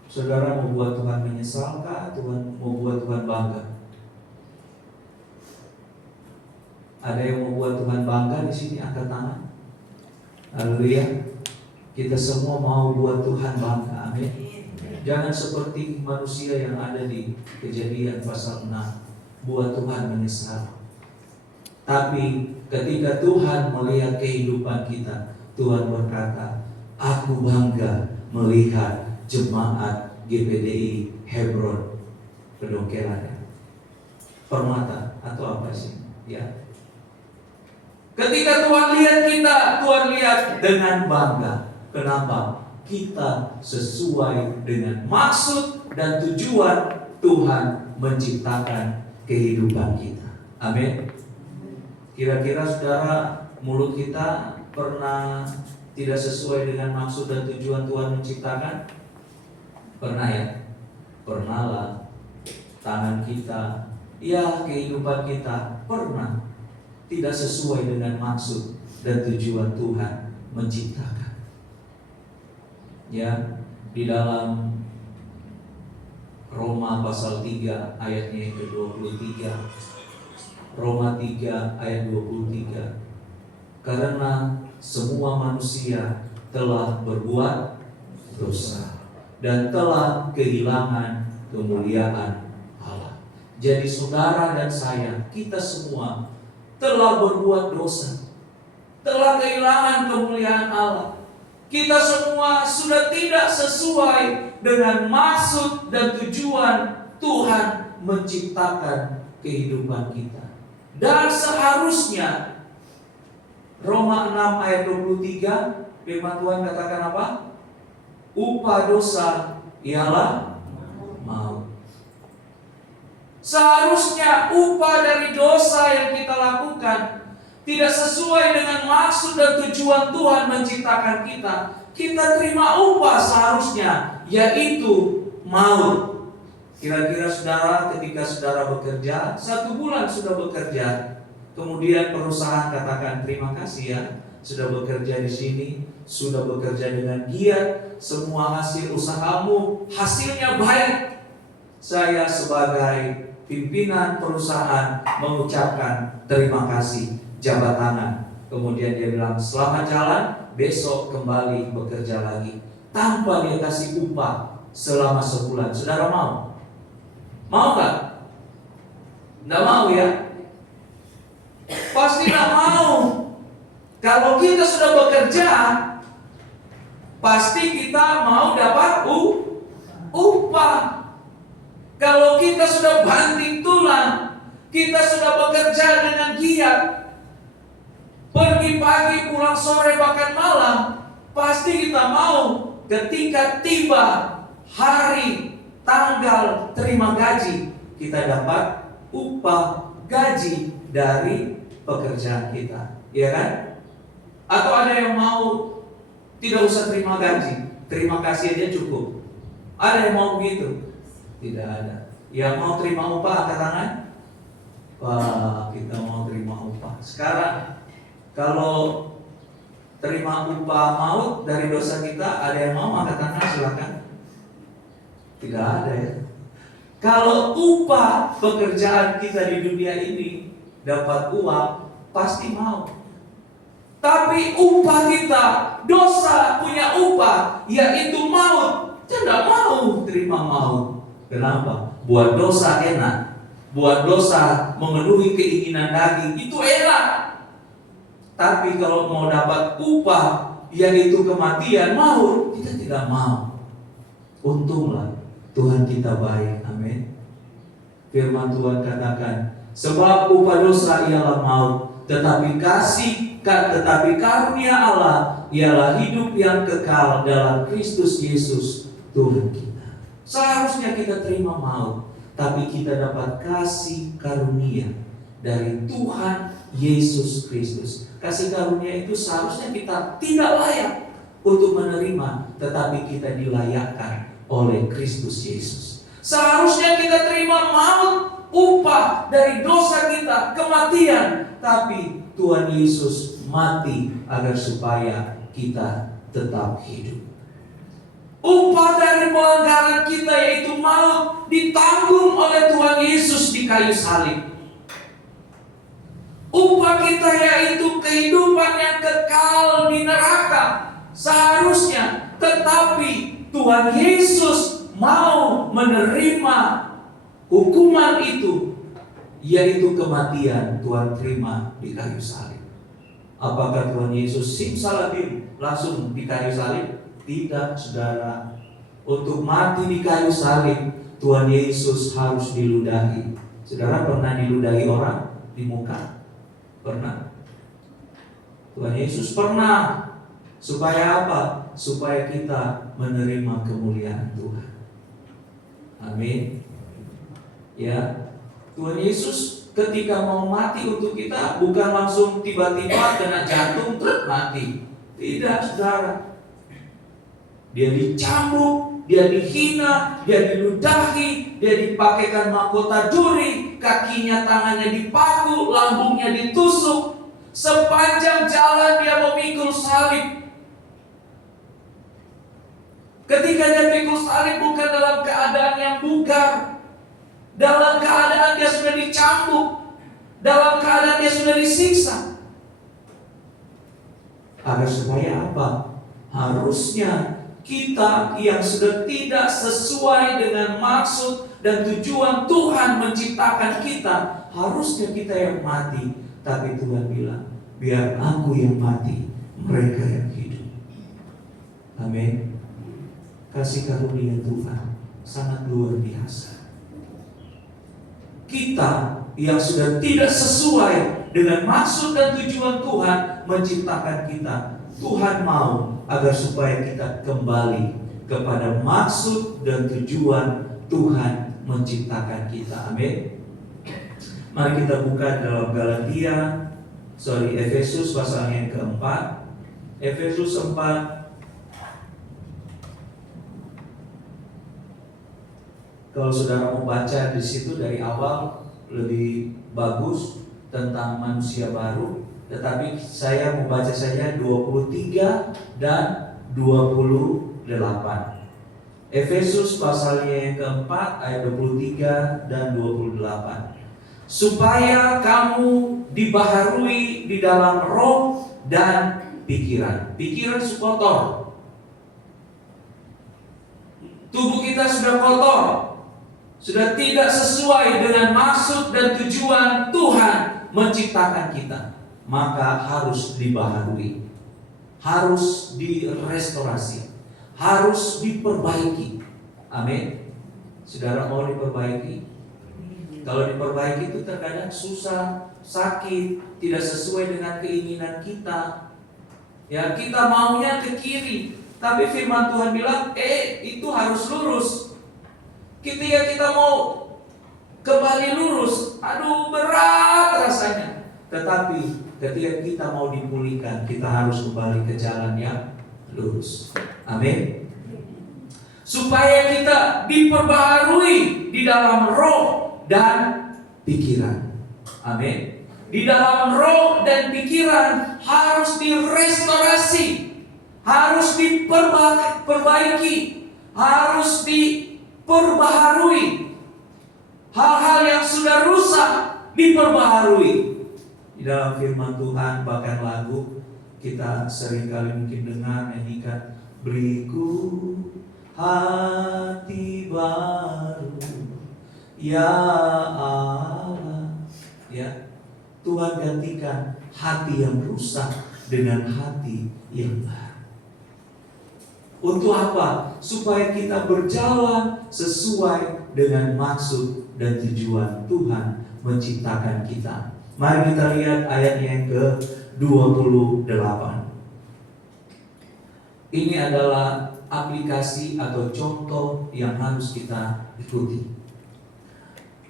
Saudara mau buat Tuhan menyesalkah? Tuhan mau buat Tuhan bangga? Ada yang mau buat Tuhan bangga di sini? Angkat tangan. Haleluya. Kita semua mau buat Tuhan bangga. Amin. Jangan seperti manusia yang ada di Kejadian pasal 6, buat Tuhan menyesal. Tapi ketika Tuhan melihat kehidupan kita, Tuhan berkata, aku bangga melihat jemaat GPDI Hebron Kedongkeran, Permata atau apa sih? Ya. Ketika Tuhan lihat kita, Tuhan lihat dengan bangga. Kenapa? Kita sesuai dengan maksud dan tujuan Tuhan menciptakan kehidupan kita. Amin. Kira-kira saudara, mulut kita pernah tidak sesuai dengan maksud dan tujuan Tuhan menciptakan? Pernah ya? Pernah lah. Tangan kita, ya kehidupan kita pernah tidak sesuai dengan maksud dan tujuan Tuhan menciptakan. Ya, di dalam Roma pasal 3 ayatnya yang ke-23. Roma 3 ayat 23. Karena semua manusia telah berbuat dosa dan telah kehilangan kemuliaan Allah. Jadi saudara dan saya, kita semua telah berbuat dosa, telah kehilangan kemuliaan Allah. Kita semua sudah tidak sesuai dengan maksud dan tujuan Tuhan menciptakan kehidupan kita. Dan seharusnya Roma 6 ayat 23, firman Tuhan katakan apa? Upah dosa ialah maut. Seharusnya upah dari dosa yang kita lakukan tidak sesuai dengan maksud dan tujuan Tuhan menciptakan kita. Kita terima upah seharusnya, yaitu maut. Kira-kira saudara ketika saudara bekerja, 1 bulan sudah bekerja, kemudian perusahaan katakan terima kasih ya, sudah bekerja di sini, sudah bekerja dengan giat, semua hasil usahamu hasilnya baik. Saya sebagai pimpinan perusahaan mengucapkan terima kasih, jabat tangan. Kemudian dia bilang selamat jalan, besok kembali bekerja lagi, tanpa dia kasih upah selama sebulan. Saudara mau? Mau gak? Nggak mau ya? Pasti nggak mau. Kalau kita sudah bekerja, pasti kita mau dapat upah. Kalau kita sudah banting tulang, kita sudah bekerja dengan giat, pergi pagi pulang sore bahkan malam, pasti kita mau ketika tiba hari tanggal terima gaji, kita dapat upah gaji dari pekerjaan kita, ya kan? Atau ada yang mau tidak usah terima gaji, terima kasih aja cukup? Ada yang mau begitu? Tidak ada. Yang mau terima upah angkat tangan? Wah, kita mau terima upah. Sekarang kalau terima upah maut dari dosa kita, ada yang mau angkat tangan? Silakan. Tidak ada ya. Kalau upah pekerjaan kita di dunia ini dapat uang, pasti mau. Tapi upah kita, dosa punya upah, yaitu maut. Tidak mau terima maut. Kenapa? Buat dosa enak, buat dosa memenuhi keinginan daging itu enak. Tapi kalau mau dapat upah, yaitu kematian, maut, kita tidak mau. Untunglah Tuhan kita baik, amin. Firman Tuhan katakan, sebab upah dosa ialah maut, tetapi karunia Allah ialah hidup yang kekal dalam Kristus Yesus Tuhan kita. Seharusnya kita terima maut, tapi kita dapat kasih karunia dari Tuhan Yesus Kristus. Kasih karunia itu seharusnya kita tidak layak untuk menerima, tetapi kita dilayakkan oleh Kristus Yesus. Seharusnya kita terima maut, upah dari dosa kita, kematian, tapi Tuhan Yesus mati agar supaya kita tetap hidup. Upah dari pelanggaran kita yaitu maut ditanggung oleh Tuhan Yesus di kayu salib. Upah kita yaitu kehidupan yang kekal di neraka seharusnya, tetapi Tuhan Yesus mau menerima hukuman itu, yaitu kematian. Tuhan terima di kayu salib. Apakah Tuhan Yesus simsalabim langsung di kayu salib? Tidak, saudara. Untuk mati di kayu salib, Tuhan Yesus harus diludahi. Saudara pernah diludahi orang di muka? Pernah? Tuhan Yesus pernah. Supaya apa? Supaya kita menerima kemuliaan Tuhan. Amin. Ya, Tuhan Yesus ketika mau mati untuk kita bukan langsung tiba-tiba kena jantung terus mati. Tidak, saudara. Dia dicambuk, dia dihina, dia diludahi, dia dipakaikan mahkota duri, kakinya tangannya dipaku, lambungnya ditusuk. Sepanjang jalan dia memikul salib. Ketika dia pikul salib bukan dalam keadaan yang bugar, dalam keadaan dia sudah dicambuk, dalam keadaan dia sudah disiksa. Agar supaya apa? Harusnya kita yang sudah tidak sesuai dengan maksud dan tujuan Tuhan menciptakan kita, harusnya kita yang mati. Tapi Tuhan bilang, biar aku yang mati, mereka yang hidup. Amin. Kasih karunia Tuhan sangat luar biasa. Kita yang sudah tidak sesuai dengan maksud dan tujuan Tuhan menciptakan kita, Tuhan mau agar supaya kita kembali kepada maksud dan tujuan Tuhan menciptakan kita. Amin. Mari kita buka dalam Efesus pasal yang keempat. Efesus 4. Kalau saudara mau baca di situ dari awal lebih bagus tentang manusia baru. Tetapi saya membaca saja 23 dan 28. Efesus pasalnya yang keempat ayat 23 dan 28. Supaya kamu dibaharui di dalam roh dan pikiran. Pikiran kotor. Tubuh kita sudah kotor. sudah tidak sesuai dengan maksud dan tujuan Tuhan menciptakan kita, maka harus dibaharui, harus direstorasi, harus diperbaiki. Amin. Saudara mau diperbaiki? Kalau diperbaiki itu terkadang susah, sakit, tidak sesuai dengan keinginan kita. Ya, kita maunya ke kiri, tapi firman Tuhan bilang, itu harus lurus. Ketika kita mau kembali lurus, aduh berat rasanya. Tetapi ketika kita mau dipulihkan, kita harus kembali ke jalan yang lurus. Amin. Supaya kita diperbaharui di dalam roh dan pikiran. Amin. Di dalam roh dan pikiran harus direstorasi, harus diperbaiki, harus diperbaharui. Hal-hal yang sudah rusak diperbaharui. Di dalam firman Tuhan, bahkan lagu kita seringkali mungkin dengar nyanyikan, beriku hati baru ya Allah. Ya, Tuhan gantikan hati yang rusak dengan hati yang baru. Untuk apa? Supaya kita berjalan sesuai dengan maksud dan tujuan Tuhan menciptakan kita. Mari kita lihat ayat yang ke-28. Ini adalah aplikasi atau contoh yang harus kita ikuti.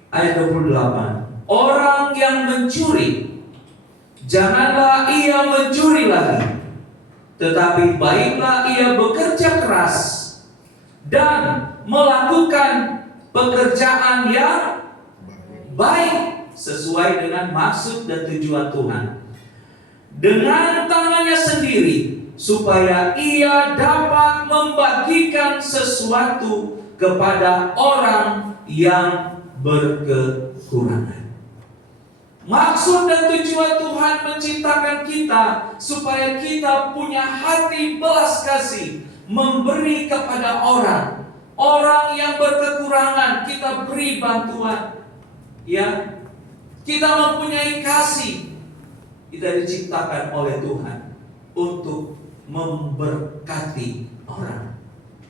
Ayat 28. Orang yang mencuri, janganlah ia mencuri lagi, tetapi baiklah ia bekerja keras dan melakukan pekerjaan yang baik sesuai dengan maksud dan tujuan Tuhan dengan tangannya sendiri, supaya ia dapat membagikan sesuatu kepada orang yang berkekurangan. Maksud dan tujuan Tuhan menciptakan kita supaya kita punya hati belas kasih, memberi kepada orang yang berkekurangan, kita beri bantuan. Ya, kita mempunyai kasih. Kita diciptakan oleh Tuhan untuk memberkati orang.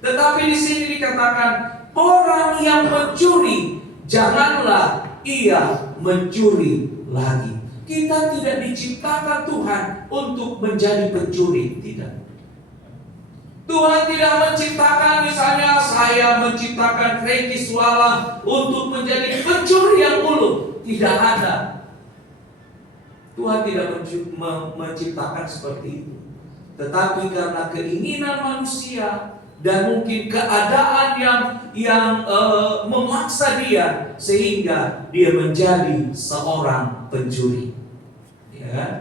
Tetapi di sini dikatakan orang yang mencuri, janganlah ia mencuri lagi. Kita tidak diciptakan Tuhan untuk menjadi pencuri, tidak. Tuhan tidak menciptakan, misalnya saya menciptakan Reki Suala untuk menjadi pencuri yang ulu. Tidak ada. Tuhan tidak menciptakan seperti itu. Tetapi karena keinginan manusia dan mungkin keadaan yang memaksa dia, sehingga dia menjadi seorang pencuri. Ya kan?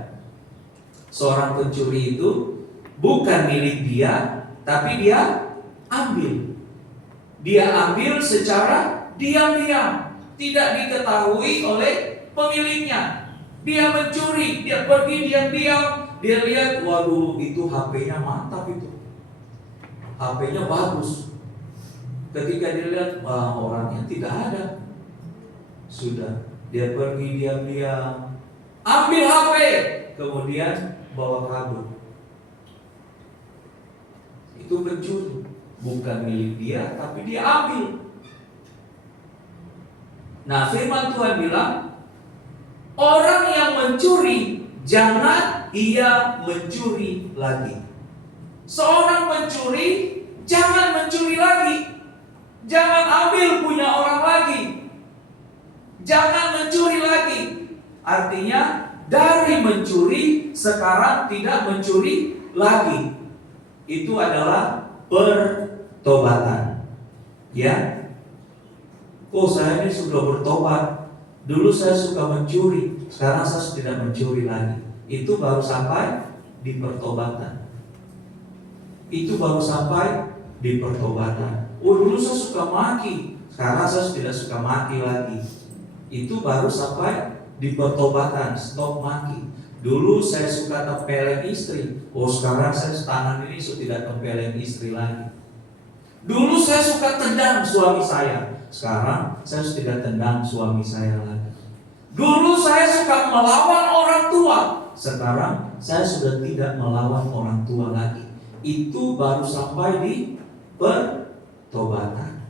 Seorang pencuri itu bukan milik dia, tapi dia ambil. Dia ambil secara diam-diam, tidak diketahui oleh pemiliknya. Dia mencuri, dia pergi diam-diam, dia lihat, waduh itu HP-nya mantap itu. HP-nya bagus. Ketika dia lihat, wah orangnya tidak ada. Sudah, dia pergi diam-diam, ambil HP, kemudian bawa kabur. Itu pencuri, bukan milik dia, tapi dia ambil. Nah, firman Tuhan bilang, orang yang mencuri, jangan ia mencuri lagi. Seorang pencuri, jangan mencuri lagi. Jangan ambil punya orang lagi. Jangan mencuri lagi. Artinya, dari mencuri, sekarang tidak mencuri lagi. Itu adalah pertobatan. Ya. Oh, saya ini sudah bertobat. Dulu saya suka mencuri, sekarang saya tidak mencuri lagi. Itu baru sampai di pertobatan. Itu baru sampai di pertobatan. Oh, dulu saya suka maki, sekarang saya tidak suka maki lagi. Itu baru sampai di pertobatan, stop maki. Dulu saya suka tempelin istri, oh sekarang saya tangan ini sudah tidak tempelin istri lagi. Dulu saya suka tendang suami saya, sekarang saya tidak tendang suami saya lagi. Dulu saya suka melawan orang tua, sekarang saya sudah tidak melawan orang tua lagi. Itu baru sampai di pertobatan.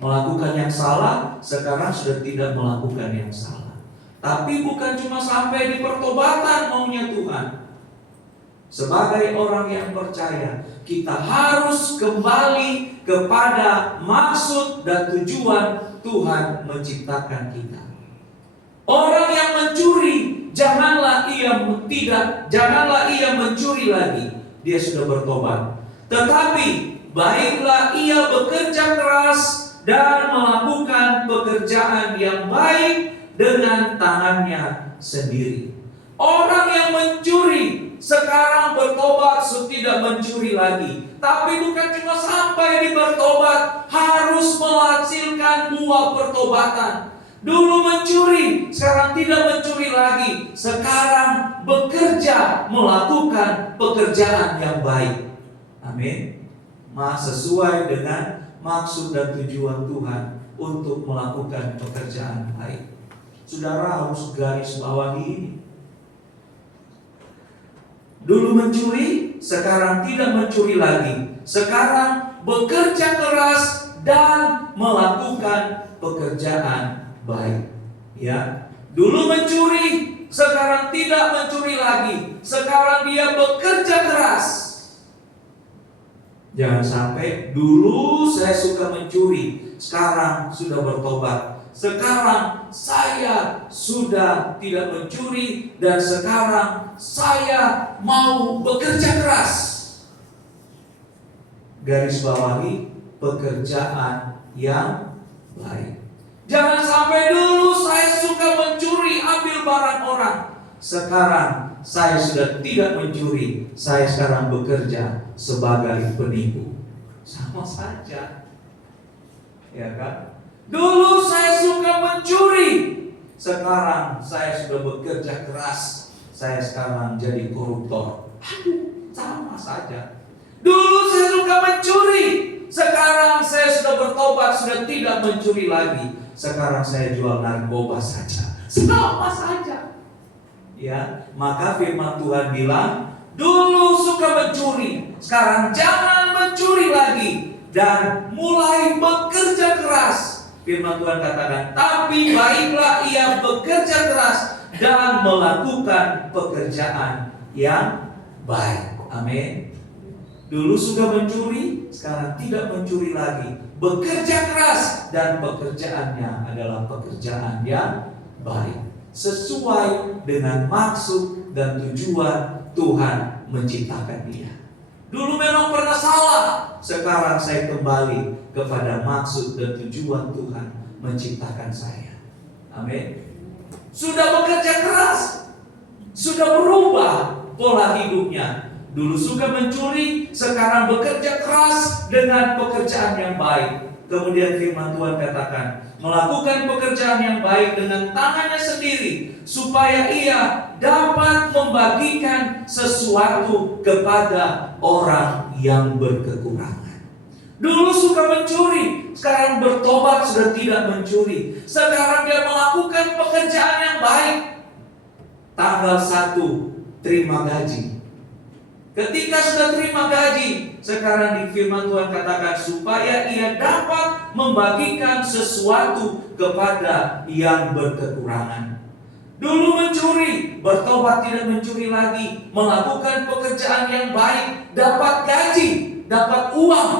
Melakukan yang salah, sekarang sudah tidak melakukan yang salah. Tapi bukan cuma sampai di pertobatan maunya Tuhan. Sebagai orang yang percaya, kita harus kembali kepada maksud dan tujuan Tuhan menciptakan kita. Orang yang mencuri, janganlah ia mencuri lagi. Dia sudah bertobat. Tetapi baiklah ia bekerja keras dan melakukan pekerjaan yang baik dengan tangannya sendiri. Orang yang mencuri sekarang bertobat, tidak mencuri lagi. Tapi bukan cuma sampai di bertobat, harus menghasilkan buah pertobatan. Dulu mencuri, sekarang tidak mencuri lagi. Sekarang bekerja, melakukan pekerjaan yang baik. Amin. Sesuai dengan maksud dan tujuan Tuhan untuk melakukan pekerjaan baik. Saudara harus garis bawahi ini. Dulu mencuri, sekarang tidak mencuri lagi. Sekarang bekerja keras dan melakukan pekerjaan baik. Ya, dulu mencuri, sekarang tidak mencuri lagi. Sekarang dia bekerja keras. Jangan sampai dulu saya suka mencuri, sekarang sudah bertobat. Sekarang saya sudah tidak mencuri dan sekarang saya mau bekerja keras. Garis bawahi pekerjaan yang baik. Jangan sampai dulu saya suka mencuri, ambil barang orang. Sekarang saya sudah tidak mencuri, saya sekarang bekerja sebagai penipu. Sama saja, ya kan? Dulu saya suka mencuri, sekarang saya sudah bekerja keras, saya sekarang jadi koruptor. Sama saja. Dulu saya suka mencuri, sekarang saya sudah bertobat, sudah tidak mencuri lagi. Sekarang saya jual narkoba saja. Sama saja. Ya, maka firman Tuhan bilang, dulu suka mencuri, sekarang jangan mencuri lagi dan mulai bekerja keras. Firman Tuhan katakan, tapi baiklah ia bekerja keras dan melakukan pekerjaan yang baik. Amin. Dulu suka mencuri, sekarang tidak mencuri lagi. Bekerja keras dan pekerjaannya adalah pekerjaan yang baik. Sesuai dengan maksud dan tujuan Tuhan menciptakan dia. Dulu memang pernah salah, sekarang saya kembali kepada maksud dan tujuan Tuhan menciptakan saya. Amin. Sudah bekerja keras, sudah berubah pola hidupnya. Dulu suka mencuri, sekarang bekerja keras dengan pekerjaan yang baik. Kemudian firman Tuhan katakan, melakukan pekerjaan yang baik dengan tangannya sendiri, supaya ia dapat membagikan sesuatu kepada orang yang berkekurangan. Dulu suka mencuri, sekarang bertobat sudah tidak mencuri. Sekarang dia melakukan pekerjaan yang baik. Tanggal 1 terima gaji. Ketika sudah terima gaji, sekarang di firman Tuhan katakan supaya ia dapat membagikan sesuatu kepada yang berkekurangan. Dulu mencuri, bertobat tidak mencuri lagi, melakukan pekerjaan yang baik, dapat gaji, dapat uang,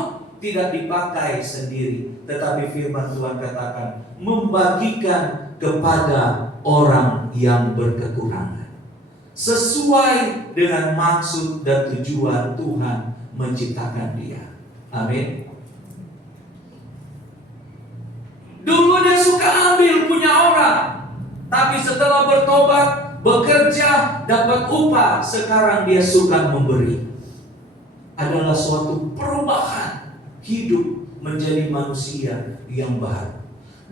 tidak dipakai sendiri, tetapi firman Tuhan katakan membagikan kepada orang yang berkekurangan. Sesuai dengan maksud dan tujuan Tuhan menciptakan dia. Amin. Dulu dia suka ambil punya orang, tapi setelah bertobat, bekerja, dapat upah, sekarang dia suka memberi. Adalah suatu perubahan hidup menjadi manusia yang baru.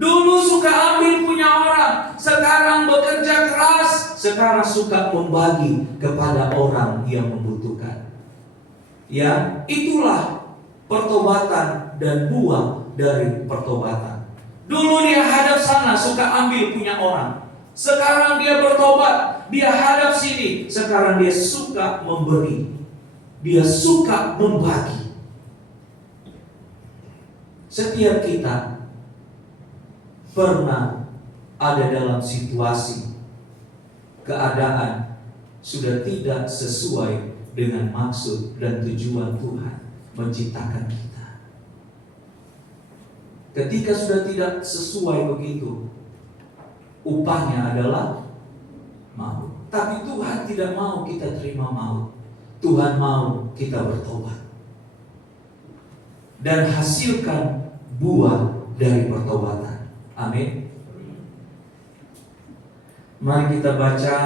Dulu suka ambil punya orang, sekarang bekerja keras, sekarang suka membagi kepada orang yang membutuhkan. Ya, itulah pertobatan dan buah dari pertobatan. Dulu dia hadap sana suka ambil punya orang. Sekarang dia bertobat, dia hadap sini. Sekarang dia suka memberi. Dia suka membagi. Setiap kita pernah ada dalam situasi keadaan sudah tidak sesuai dengan maksud dan tujuan Tuhan menciptakan kita. Ketika sudah tidak sesuai begitu, upahnya adalah maut. Tapi Tuhan tidak mau kita terima maut. Tuhan mau kita bertobat dan hasilkan buah dari pertobatan. Amin. Mari kita baca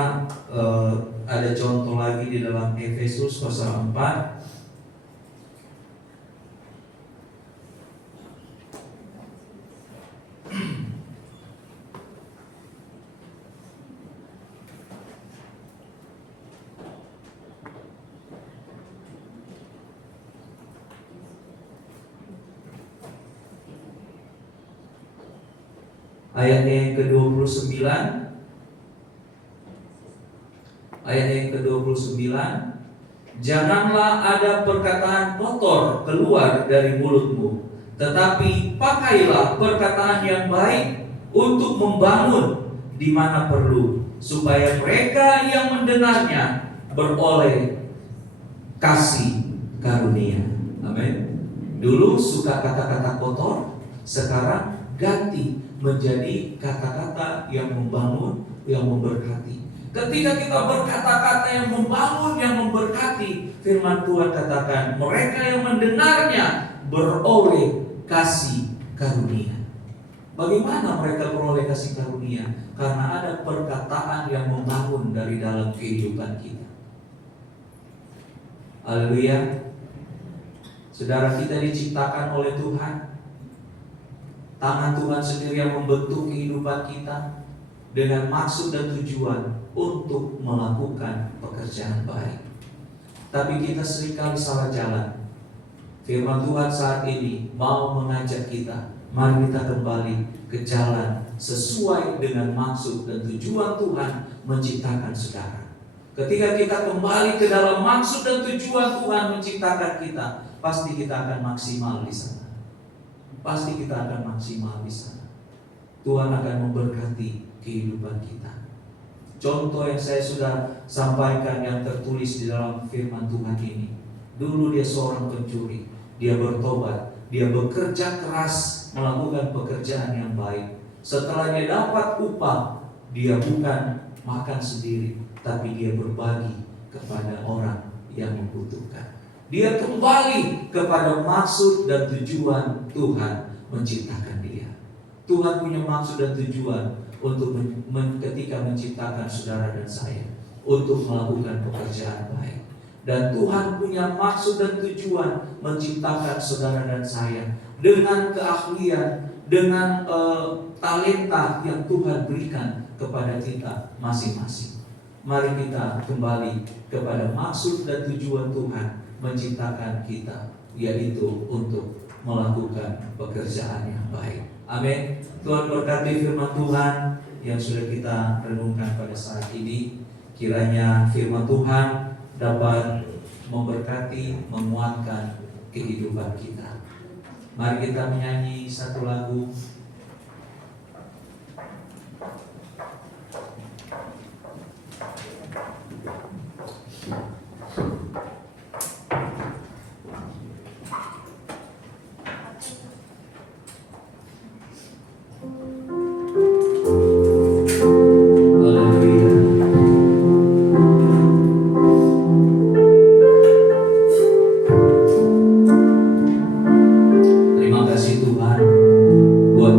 ada contoh lagi di dalam Efesus pasal 4. Ayatnya yang ke-29. Ayatnya yang ke-29. Janganlah ada perkataan kotor keluar dari mulutmu, tetapi pakailah perkataan yang baik untuk membangun di mana perlu, supaya mereka yang mendengarnya beroleh kasih karunia. Amin. Dulu suka kata-kata kotor, sekarang ganti menjadi kata-kata yang membangun, yang memberkati. Ketika kita berkata-kata yang membangun, yang memberkati, firman Tuhan katakan mereka yang mendengarnya beroleh kasih karunia. Bagaimana mereka beroleh kasih karunia? Karena ada perkataan yang membangun dari dalam kehidupan kita. Haleluya. Saudara, kita diciptakan oleh Tuhan. Tangan Tuhan sendiri yang membentuk kehidupan kita dengan maksud dan tujuan untuk melakukan pekerjaan baik. Tapi kita seringkali salah jalan. Firman Tuhan saat ini mau mengajak kita, mari kita kembali ke jalan sesuai dengan maksud dan tujuan Tuhan menciptakan saudara. Ketika kita kembali ke dalam maksud dan tujuan Tuhan menciptakan kita, pasti kita akan maksimal di sana. Pasti kita akan maksimal di sana. Tuhan akan memberkati kehidupan kita. Contoh yang saya sudah sampaikan yang tertulis di dalam firman Tuhan ini. Dulu dia seorang pencuri, dia bertobat, dia bekerja keras melakukan pekerjaan yang baik. Setelah dia dapat upah, dia bukan makan sendiri, tapi dia berbagi kepada orang yang membutuhkan. Dia kembali kepada maksud dan tujuan Tuhan menciptakan dia. Tuhan punya maksud dan tujuan untuk ketika menciptakan saudara dan saya untuk melakukan pekerjaan baik. Dan Tuhan punya maksud dan tujuan menciptakan saudara dan saya dengan keahlian, dengan talenta yang Tuhan berikan kepada kita masing-masing. Mari kita kembali kepada maksud dan tujuan Tuhan menciptakan kita, yaitu untuk melakukan pekerjaan yang baik. Amin. Tuhan berkati firman Tuhan yang sudah kita renungkan pada saat ini. Kiranya firman Tuhan dapat memberkati, menguatkan kehidupan kita. Mari kita menyanyi satu lagu. Buat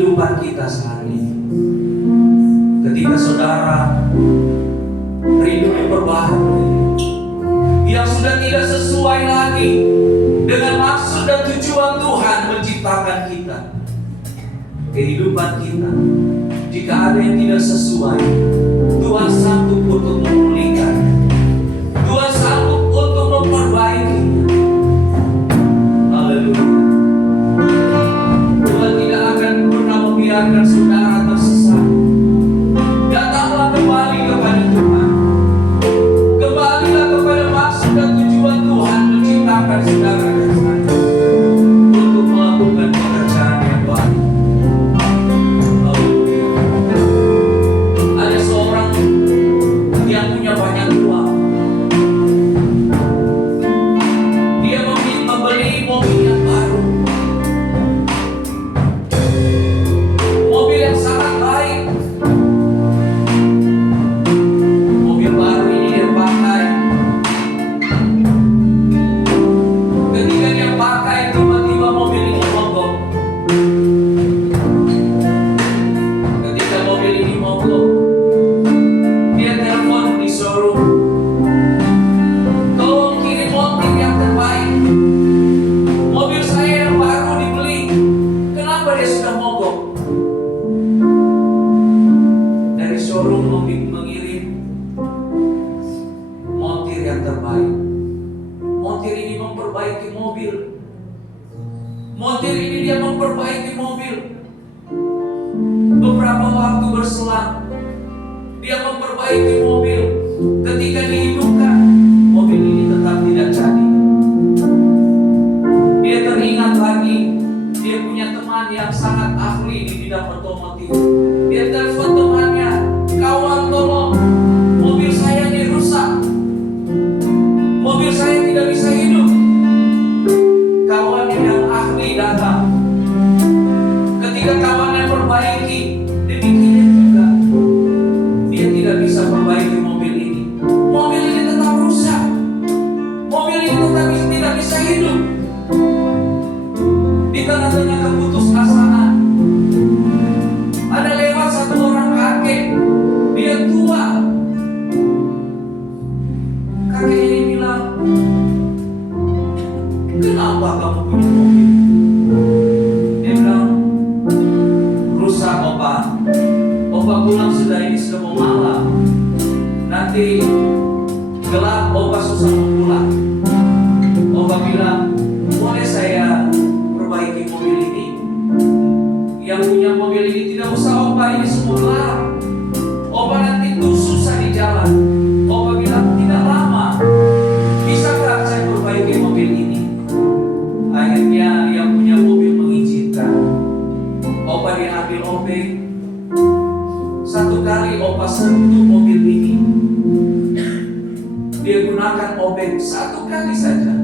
kehidupan kita saat ini. Ketika saudara rindu diperbaharui, yang sudah tidak sesuai lagi dengan maksud dan tujuan Tuhan menciptakan kita, kehidupan kita, jika ada yang tidak sesuai, Tuhan sanggup untuk memulihkan, Tuhan sanggup untuk memperbaiki. Haleluya. Tuhan tidak akan pernah membiarkan saudara tersesat. Datanglah kembali kepada Tuhan. Kembalilah kepada maksud dan tujuan Tuhan menciptakan saudara dan saya untuk melakukan pekerjaan yang baik. Haleluya. Ada seorang yang punya banyak uang. Dia membeli mobil yang baru, mobil yang sangat baik. Mobil baru ini dia pakai. Ketika dia pakai, tiba-tiba mobil ini mogok. Ketika mobil ini mogok, dia telepon di showroom, tolong kirim mobil yang terbaik. Mobil saya yang baru dibeli, kenapa dia sudah mogok? Dari showroom mengirim montir yang terbaik. Montir ini memperbaiki mobil. Montir ini dia memperbaiki mobil. Beberapa waktu berselang, dia memperbaiki mobil. Ketika dihidupkan, mobil ini tetap tidak jadi. Dia teringat lagi, dia punya teman yang sangat ahli di bidang otomotif. Dia telepon temannya, kawan tolong, mobil saya ini rusak. Mobil saya tidak bisa hidup. Kawannya yang ahli datang. Ketika kawannya perbaiki, demikian juga dia tidak bisa perbaiki mobil ini. Mobil ini tetap rusak. Mobil ini tetap tidak bisa hidup. Di tengah-tengah keputusasaan, ada lewat satu orang kakek. Dia tua. Kakek ini bilang, kenapa kamu punya mobil? Dia bilang, rusak opa. Opa pulang ini sudah mau malam. Nanti gelap, opa susah mau pulang. Opa bilang, boleh saya perbaiki mobil ini? Yang punya mobil ini tidak usah opa, ini semua gelap. Opa nanti tuh susah di jalan. Opa bilang, tidak lama. Bisakah saya perbaiki mobil ini? Akhirnya yang punya mobil mengizinkan. Opa diambil obeng. Satu kali opa sentuh mobil ini, dia gunakan obeng satu kali saja.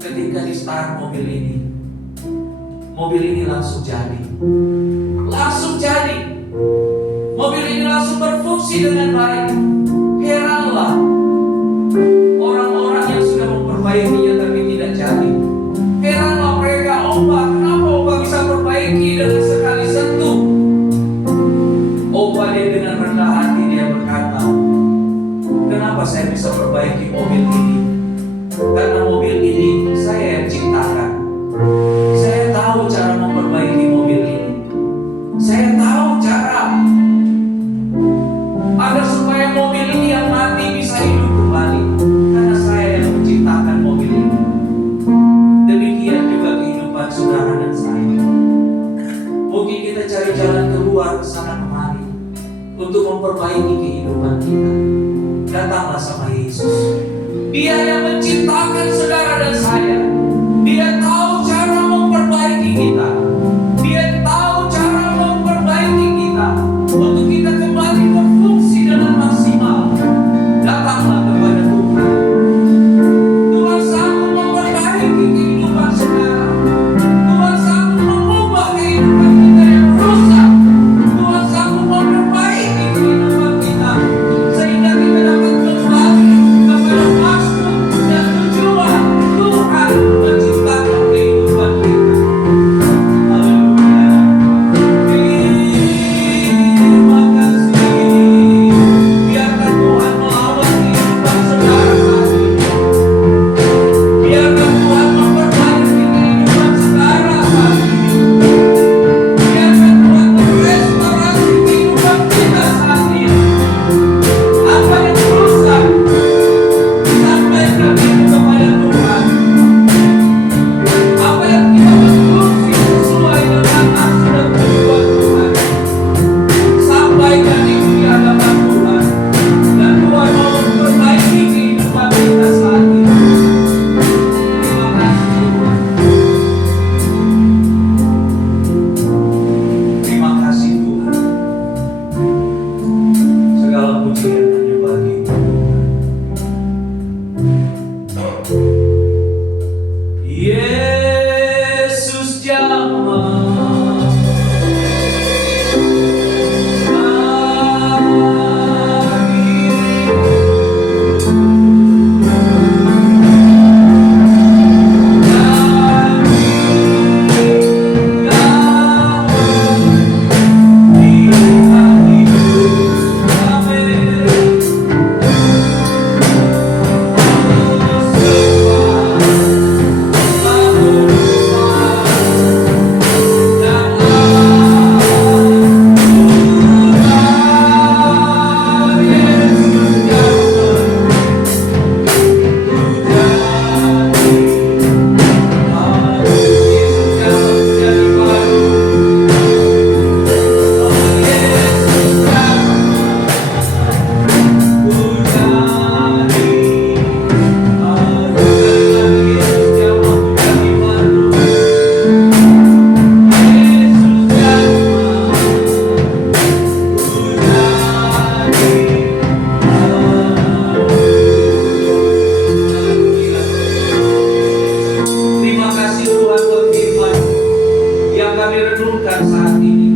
Ketika di start mobil ini langsung jadi. Langsung jadi. Mobil ini langsung berfungsi dengan baik. Heranlah orang-orang yang sudah memperbaikinya tapi tidak jadi. Heranlah mereka, opa, kenapa opa bisa perbaiki dengan sekali sentuh? Opa dia dengan rendah hati dia berkata, kenapa saya bisa perbaiki mobil ini? Karena mobil ini saya yang ciptakan. Saya tahu cara memperbaiki mobil ini. Saya tahu cara agar supaya mobil ini yang mati bisa hidup kembali. Karena saya yang menciptakan mobil ini. Demikian juga kehidupan saudara dan saya. Mungkin kita cari jalan keluar ke sana kemari untuk memperbaiki kehidupan kita. Datanglah sama Yesus. Dia yang menciptakan saudara dan saya. Dia tahu cara memperbaiki kita. Dia tahu cara memperbaiki kita untuk kita kembali berfungsi dengan maksimal. Datanglah kepada Tuhan. Tuhan sanggup memperbaiki kehidupan saudara. Tuhan sanggup mengubah kehidupan kita yang rusak. Tuhan sanggup memperbaiki kehidupan kita sehingga kita dapat kembali kepada maksud dan tujuan Tuhan. kami renungkan saat ini.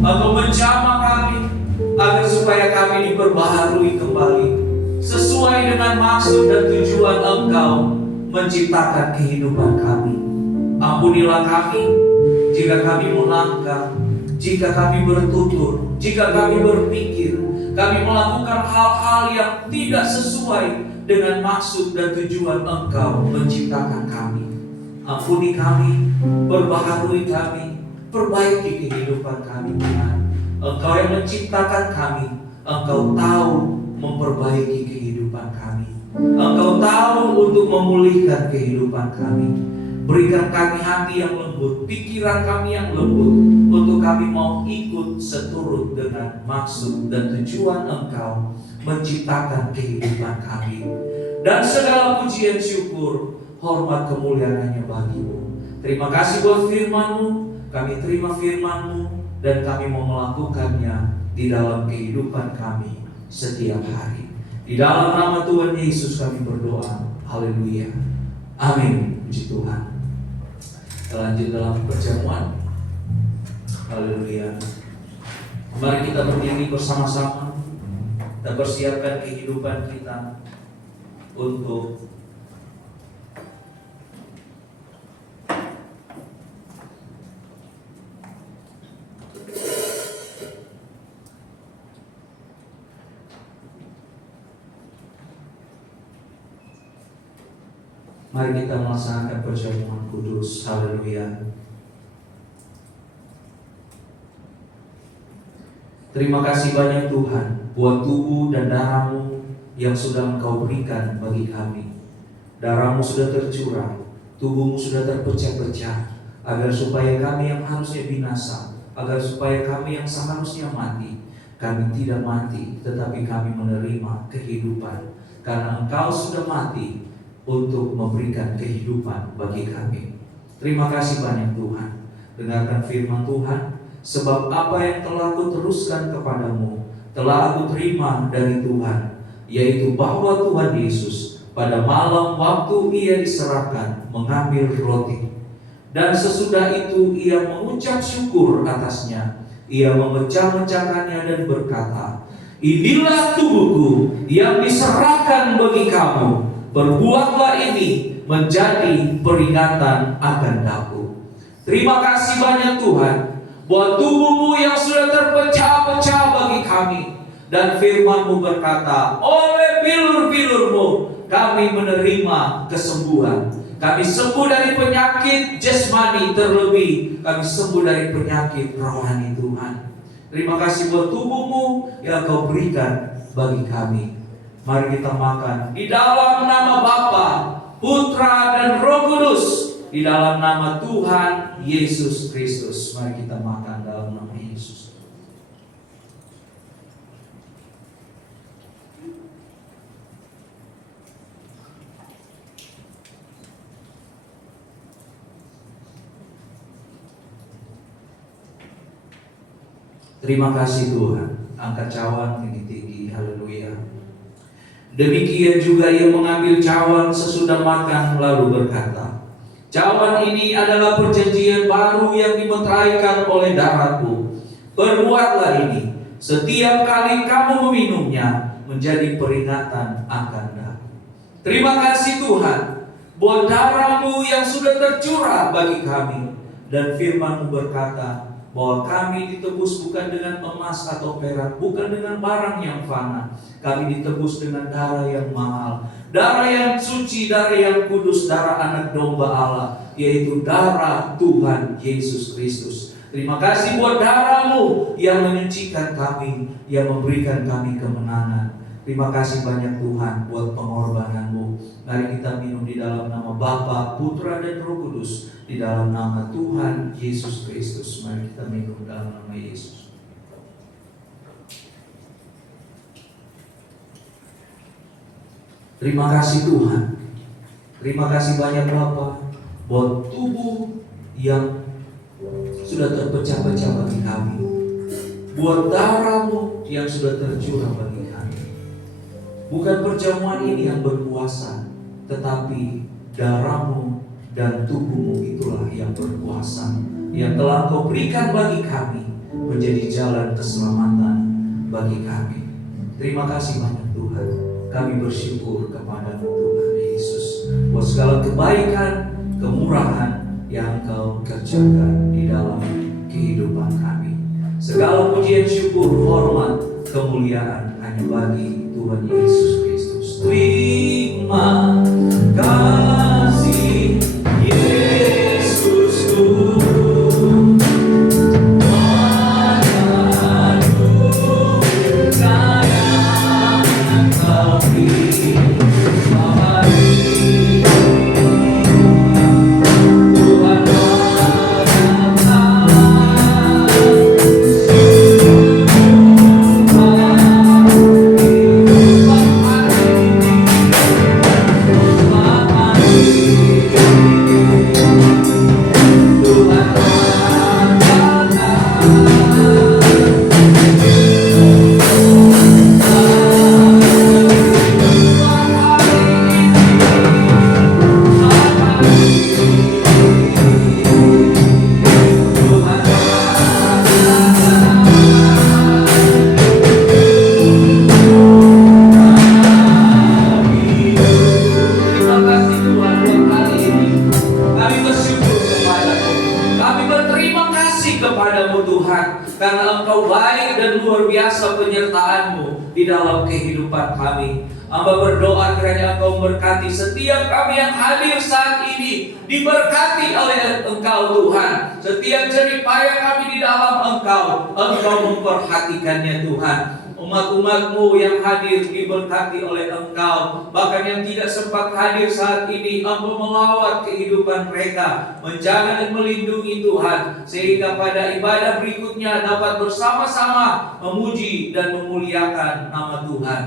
Engkau menjamah kami agar supaya kami diperbaharui kembali sesuai dengan maksud dan tujuan Engkau menciptakan kehidupan kami. Ampunilah kami jika kami melangkah, jika kami bertutur, jika kami berpikir, kami melakukan hal-hal yang tidak sesuai dengan maksud dan tujuan Engkau menciptakan kami. Ampuni kami, perbaharui kami, perbaiki kehidupan kami Tuhan. Engkau yang menciptakan kami, Engkau tahu memperbaiki kehidupan kami. Engkau tahu untuk memulihkan kehidupan kami. Berikan kami hati yang lembut, pikiran kami yang lembut, untuk kami mau ikut seturut dengan maksud dan tujuan Engkau menciptakan kehidupan kami. Dan segala pujian syukur, hormat kemuliaan hanya bagi-Mu. Terima kasih buat firman-Mu, kami terima firman-Mu, dan kami mau melakukannya di dalam kehidupan kami setiap hari. Di dalam nama Tuhan Yesus kami berdoa. Haleluya. Amin. Puji Tuhan. Kita lanjut dalam perjamuan. Haleluya. Mari kita berdiri bersama-sama dan persiapkan kehidupan kita untuk mari kita melaksanakan perjamuan kudus. Haleluya. Terima kasih banyak Tuhan buat tubuh dan darah-Mu yang sudah Engkau berikan bagi kami. Darah-Mu sudah tercurah, tubuh-Mu sudah terpecah-pecah, agar supaya kami yang harusnya binasa, agar supaya kami yang seharusnya mati, kami tidak mati, tetapi kami menerima kehidupan. Karena Engkau sudah mati untuk memberikan kehidupan bagi kami. Terima kasih banyak Tuhan. Dengarkan firman Tuhan. Sebab apa yang telah aku teruskan kepadamu telah aku terima dari Tuhan, yaitu bahwa Tuhan Yesus pada malam waktu Ia diserahkan mengambil roti, dan sesudah itu Ia mengucap syukur atasnya. Ia memecah-mecahkannya dan berkata, "Inilah tubuhku yang diserahkan bagi kamu. Perbuatlah ini menjadi peringatan akan aku." Terima kasih banyak Tuhan buat tubuh-Mu yang sudah terpecah-pecah bagi kami. Dan firman-Mu berkata, oleh bilur-bilur-Mu kami menerima kesembuhan. Kami sembuh dari penyakit jasmani, terlebih kami sembuh dari penyakit rohani Tuhan. Terima kasih buat tubuh-Mu yang Kau berikan bagi kami. Mari kita makan di dalam nama Bapa, Putra dan Roh Kudus, di dalam nama Tuhan Yesus Kristus. Mari kita makan dalam nama Yesus. Terima kasih Tuhan. Angkat cawan tinggi-tinggi. Haleluya. Demikian juga Ia mengambil cawan sesudah makan lalu berkata, "Cawan ini adalah perjanjian baru yang dimeteraikan oleh darahku. Perbuatlah ini setiap kali kamu meminumnya menjadi peringatan akan aku." Terima kasih Tuhan buat darah-Mu yang sudah tercurah bagi kami. Dan firman-Mu berkata bahwa kami ditebus bukan dengan emas atau perak, bukan dengan barang yang fana. Kami ditebus dengan darah yang mahal, darah yang suci, darah yang kudus, darah anak domba Allah, yaitu darah Tuhan Yesus Kristus. Terima kasih buat darah-Mu yang menyucikan kami, yang memberikan kami kemenangan. Terima kasih banyak Tuhan buat pengorbanan-Mu. Mari kita minum di dalam nama Bapa, Putra dan Roh Kudus, di dalam nama Tuhan Yesus Kristus. Mari kita minum dalam nama Yesus. Terima kasih Tuhan. Terima kasih banyak Bapa buat tubuh yang sudah terpecah-pecah bagi kami, buat darah-Mu yang sudah tercurah bagi kami. Bukan perjamuan ini yang berkuasa, tetapi darah-Mu dan tubuh-Mu itulah yang berkuasa. yang telah Engkau berikan bagi kami menjadi jalan keselamatan bagi kami. Terima kasih banyak Tuhan. Kami bersyukur kepada-Mu Tuhan Yesus buat segala kebaikan, kemurahan yang Engkau kerjakan di dalam kehidupan kami. Segala pujian, syukur, hormat, kemuliaan hanya bagi Tuhan Yesus Kristus. Terima kasih Yesusku. Karena Engkau baik dan luar biasa penyertaan-Mu di dalam kehidupan kami. Hamba berdoa kiranya Engkau memberkati setiap kami yang hadir saat ini, diberkati oleh Engkau Tuhan. Setiap jerih payah kami di dalam Engkau memperhatikannya Tuhan. Umat-umat-Mu yang hadir diberkati oleh Engkau. Bahkan yang tidak sempat hadir saat ini, Engkau melawat kehidupan mereka, menjaga dan melindungi Tuhan, sehingga pada ibadah berikutnya dapat bersama-sama memuji dan memuliakan nama Tuhan.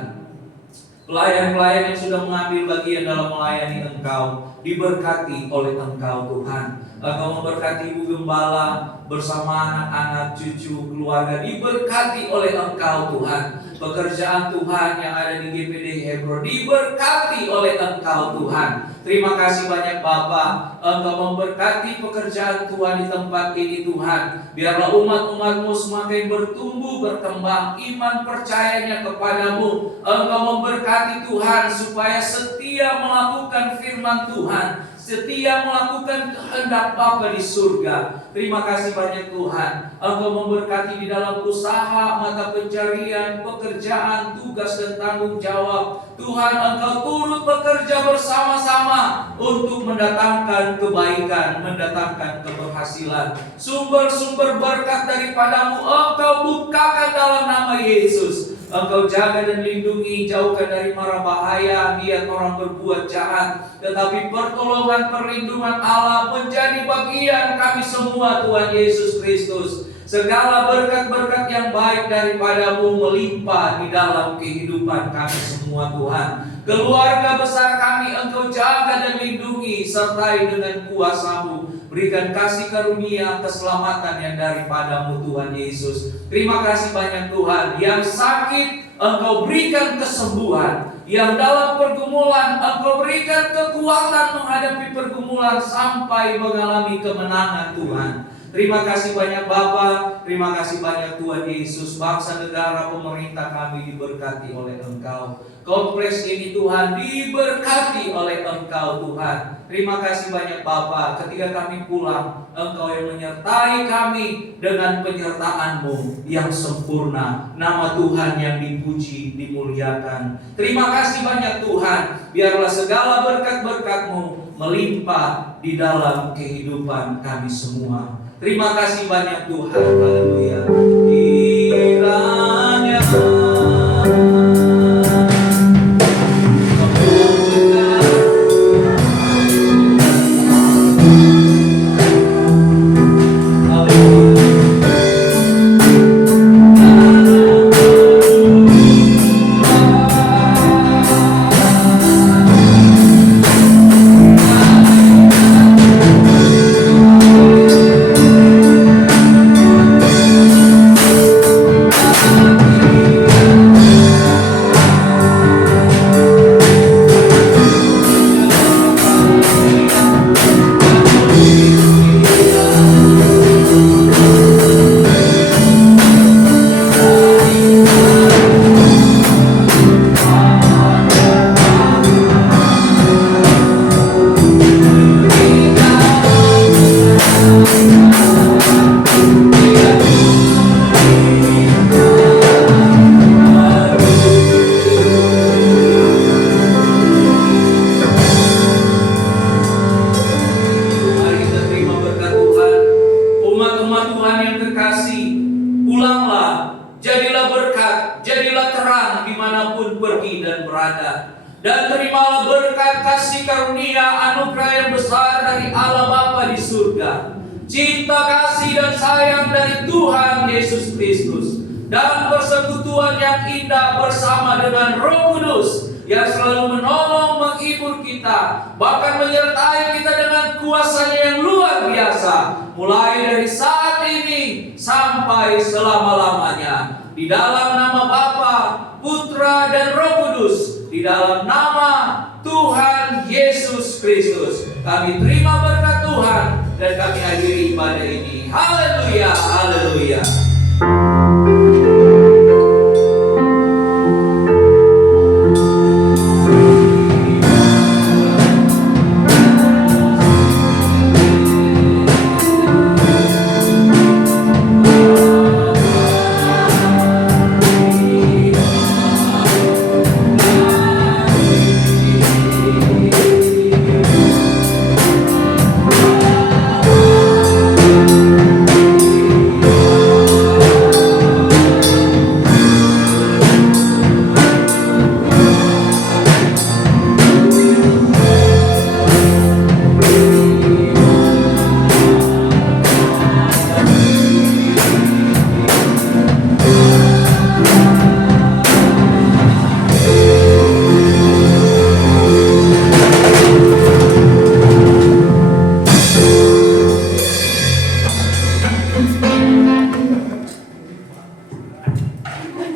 Pelayan-pelayan yang sudah mengambil bagian dalam melayani Engkau diberkati oleh Engkau Tuhan. Engkau memberkati Ibu Gembala bersama anak-anak, cucu, keluarga, diberkati oleh Engkau Tuhan. Pekerjaan Tuhan yang ada di GPD Hebron diberkati oleh Engkau Tuhan. Terima kasih banyak Bapa. Engkau memberkati pekerjaan Tuhan di tempat ini Tuhan. Biarlah umat-umat-Mu semakin bertumbuh, berkembang iman percayanya kepadamu. Engkau memberkati Tuhan supaya setia melakukan firman Tuhan, setia melakukan kehendak Bapa di surga. Terima kasih banyak Tuhan. Engkau memberkati di dalam usaha, mata pencarian, pekerjaan, tugas dan tanggung jawab. Tuhan, Engkau turut bekerja bersama-sama untuk mendatangkan kebaikan, mendatangkan keberhasilan. Sumber-sumber berkat daripada-Mu Engkau bukakan dalam nama Yesus. Engkau jaga dan lindungi, jauhkan dari mara bahaya, niat orang berbuat jahat. Tetapi pertolongan, perlindungan Allah menjadi bagian kami semua Tuhan Yesus Kristus. Segala berkat-berkat yang baik daripada-Mu melimpah di dalam kehidupan kami semua Tuhan. Keluarga besar kami Engkau jaga dan lindungi, sertai dengan kuasa-Mu. Berikan kasih karunia, keselamatan yang daripada-Mu Tuhan Yesus. Terima kasih banyak Tuhan. Yang sakit Engkau berikan kesembuhan. Yang dalam pergumulan Engkau berikan kekuatan menghadapi pergumulan sampai mengalami kemenangan Tuhan. Terima kasih banyak Bapa, terima kasih banyak Tuhan Yesus. Bangsa, negara, pemerintah kami diberkati oleh Engkau. Kompleks ini Tuhan diberkati oleh Engkau Tuhan. Terima kasih banyak Bapa. Ketika kami pulang, Engkau yang menyertai kami dengan penyertaan-Mu yang sempurna. Nama Tuhan yang dipuji, dimuliakan. Terima kasih banyak Tuhan. Biarlah segala berkat-berkat-Mu melimpah di dalam kehidupan kami semua. Terima kasih banyak Tuhan. Haleluya. Kiranya cinta kasih dan sayang dari Tuhan Yesus Kristus, dan persekutuan yang indah bersama dengan Roh Kudus yang selalu menolong, menghibur kita, bahkan menyertai kita dengan kuasa-Nya yang luar biasa, mulai dari saat ini sampai selama-lamanya. Di dalam nama Bapa, Putra, dan Roh Kudus, di dalam nama Tuhan Yesus Kristus, kami terima berkat Tuhan dan kami akhiri ibadah ini.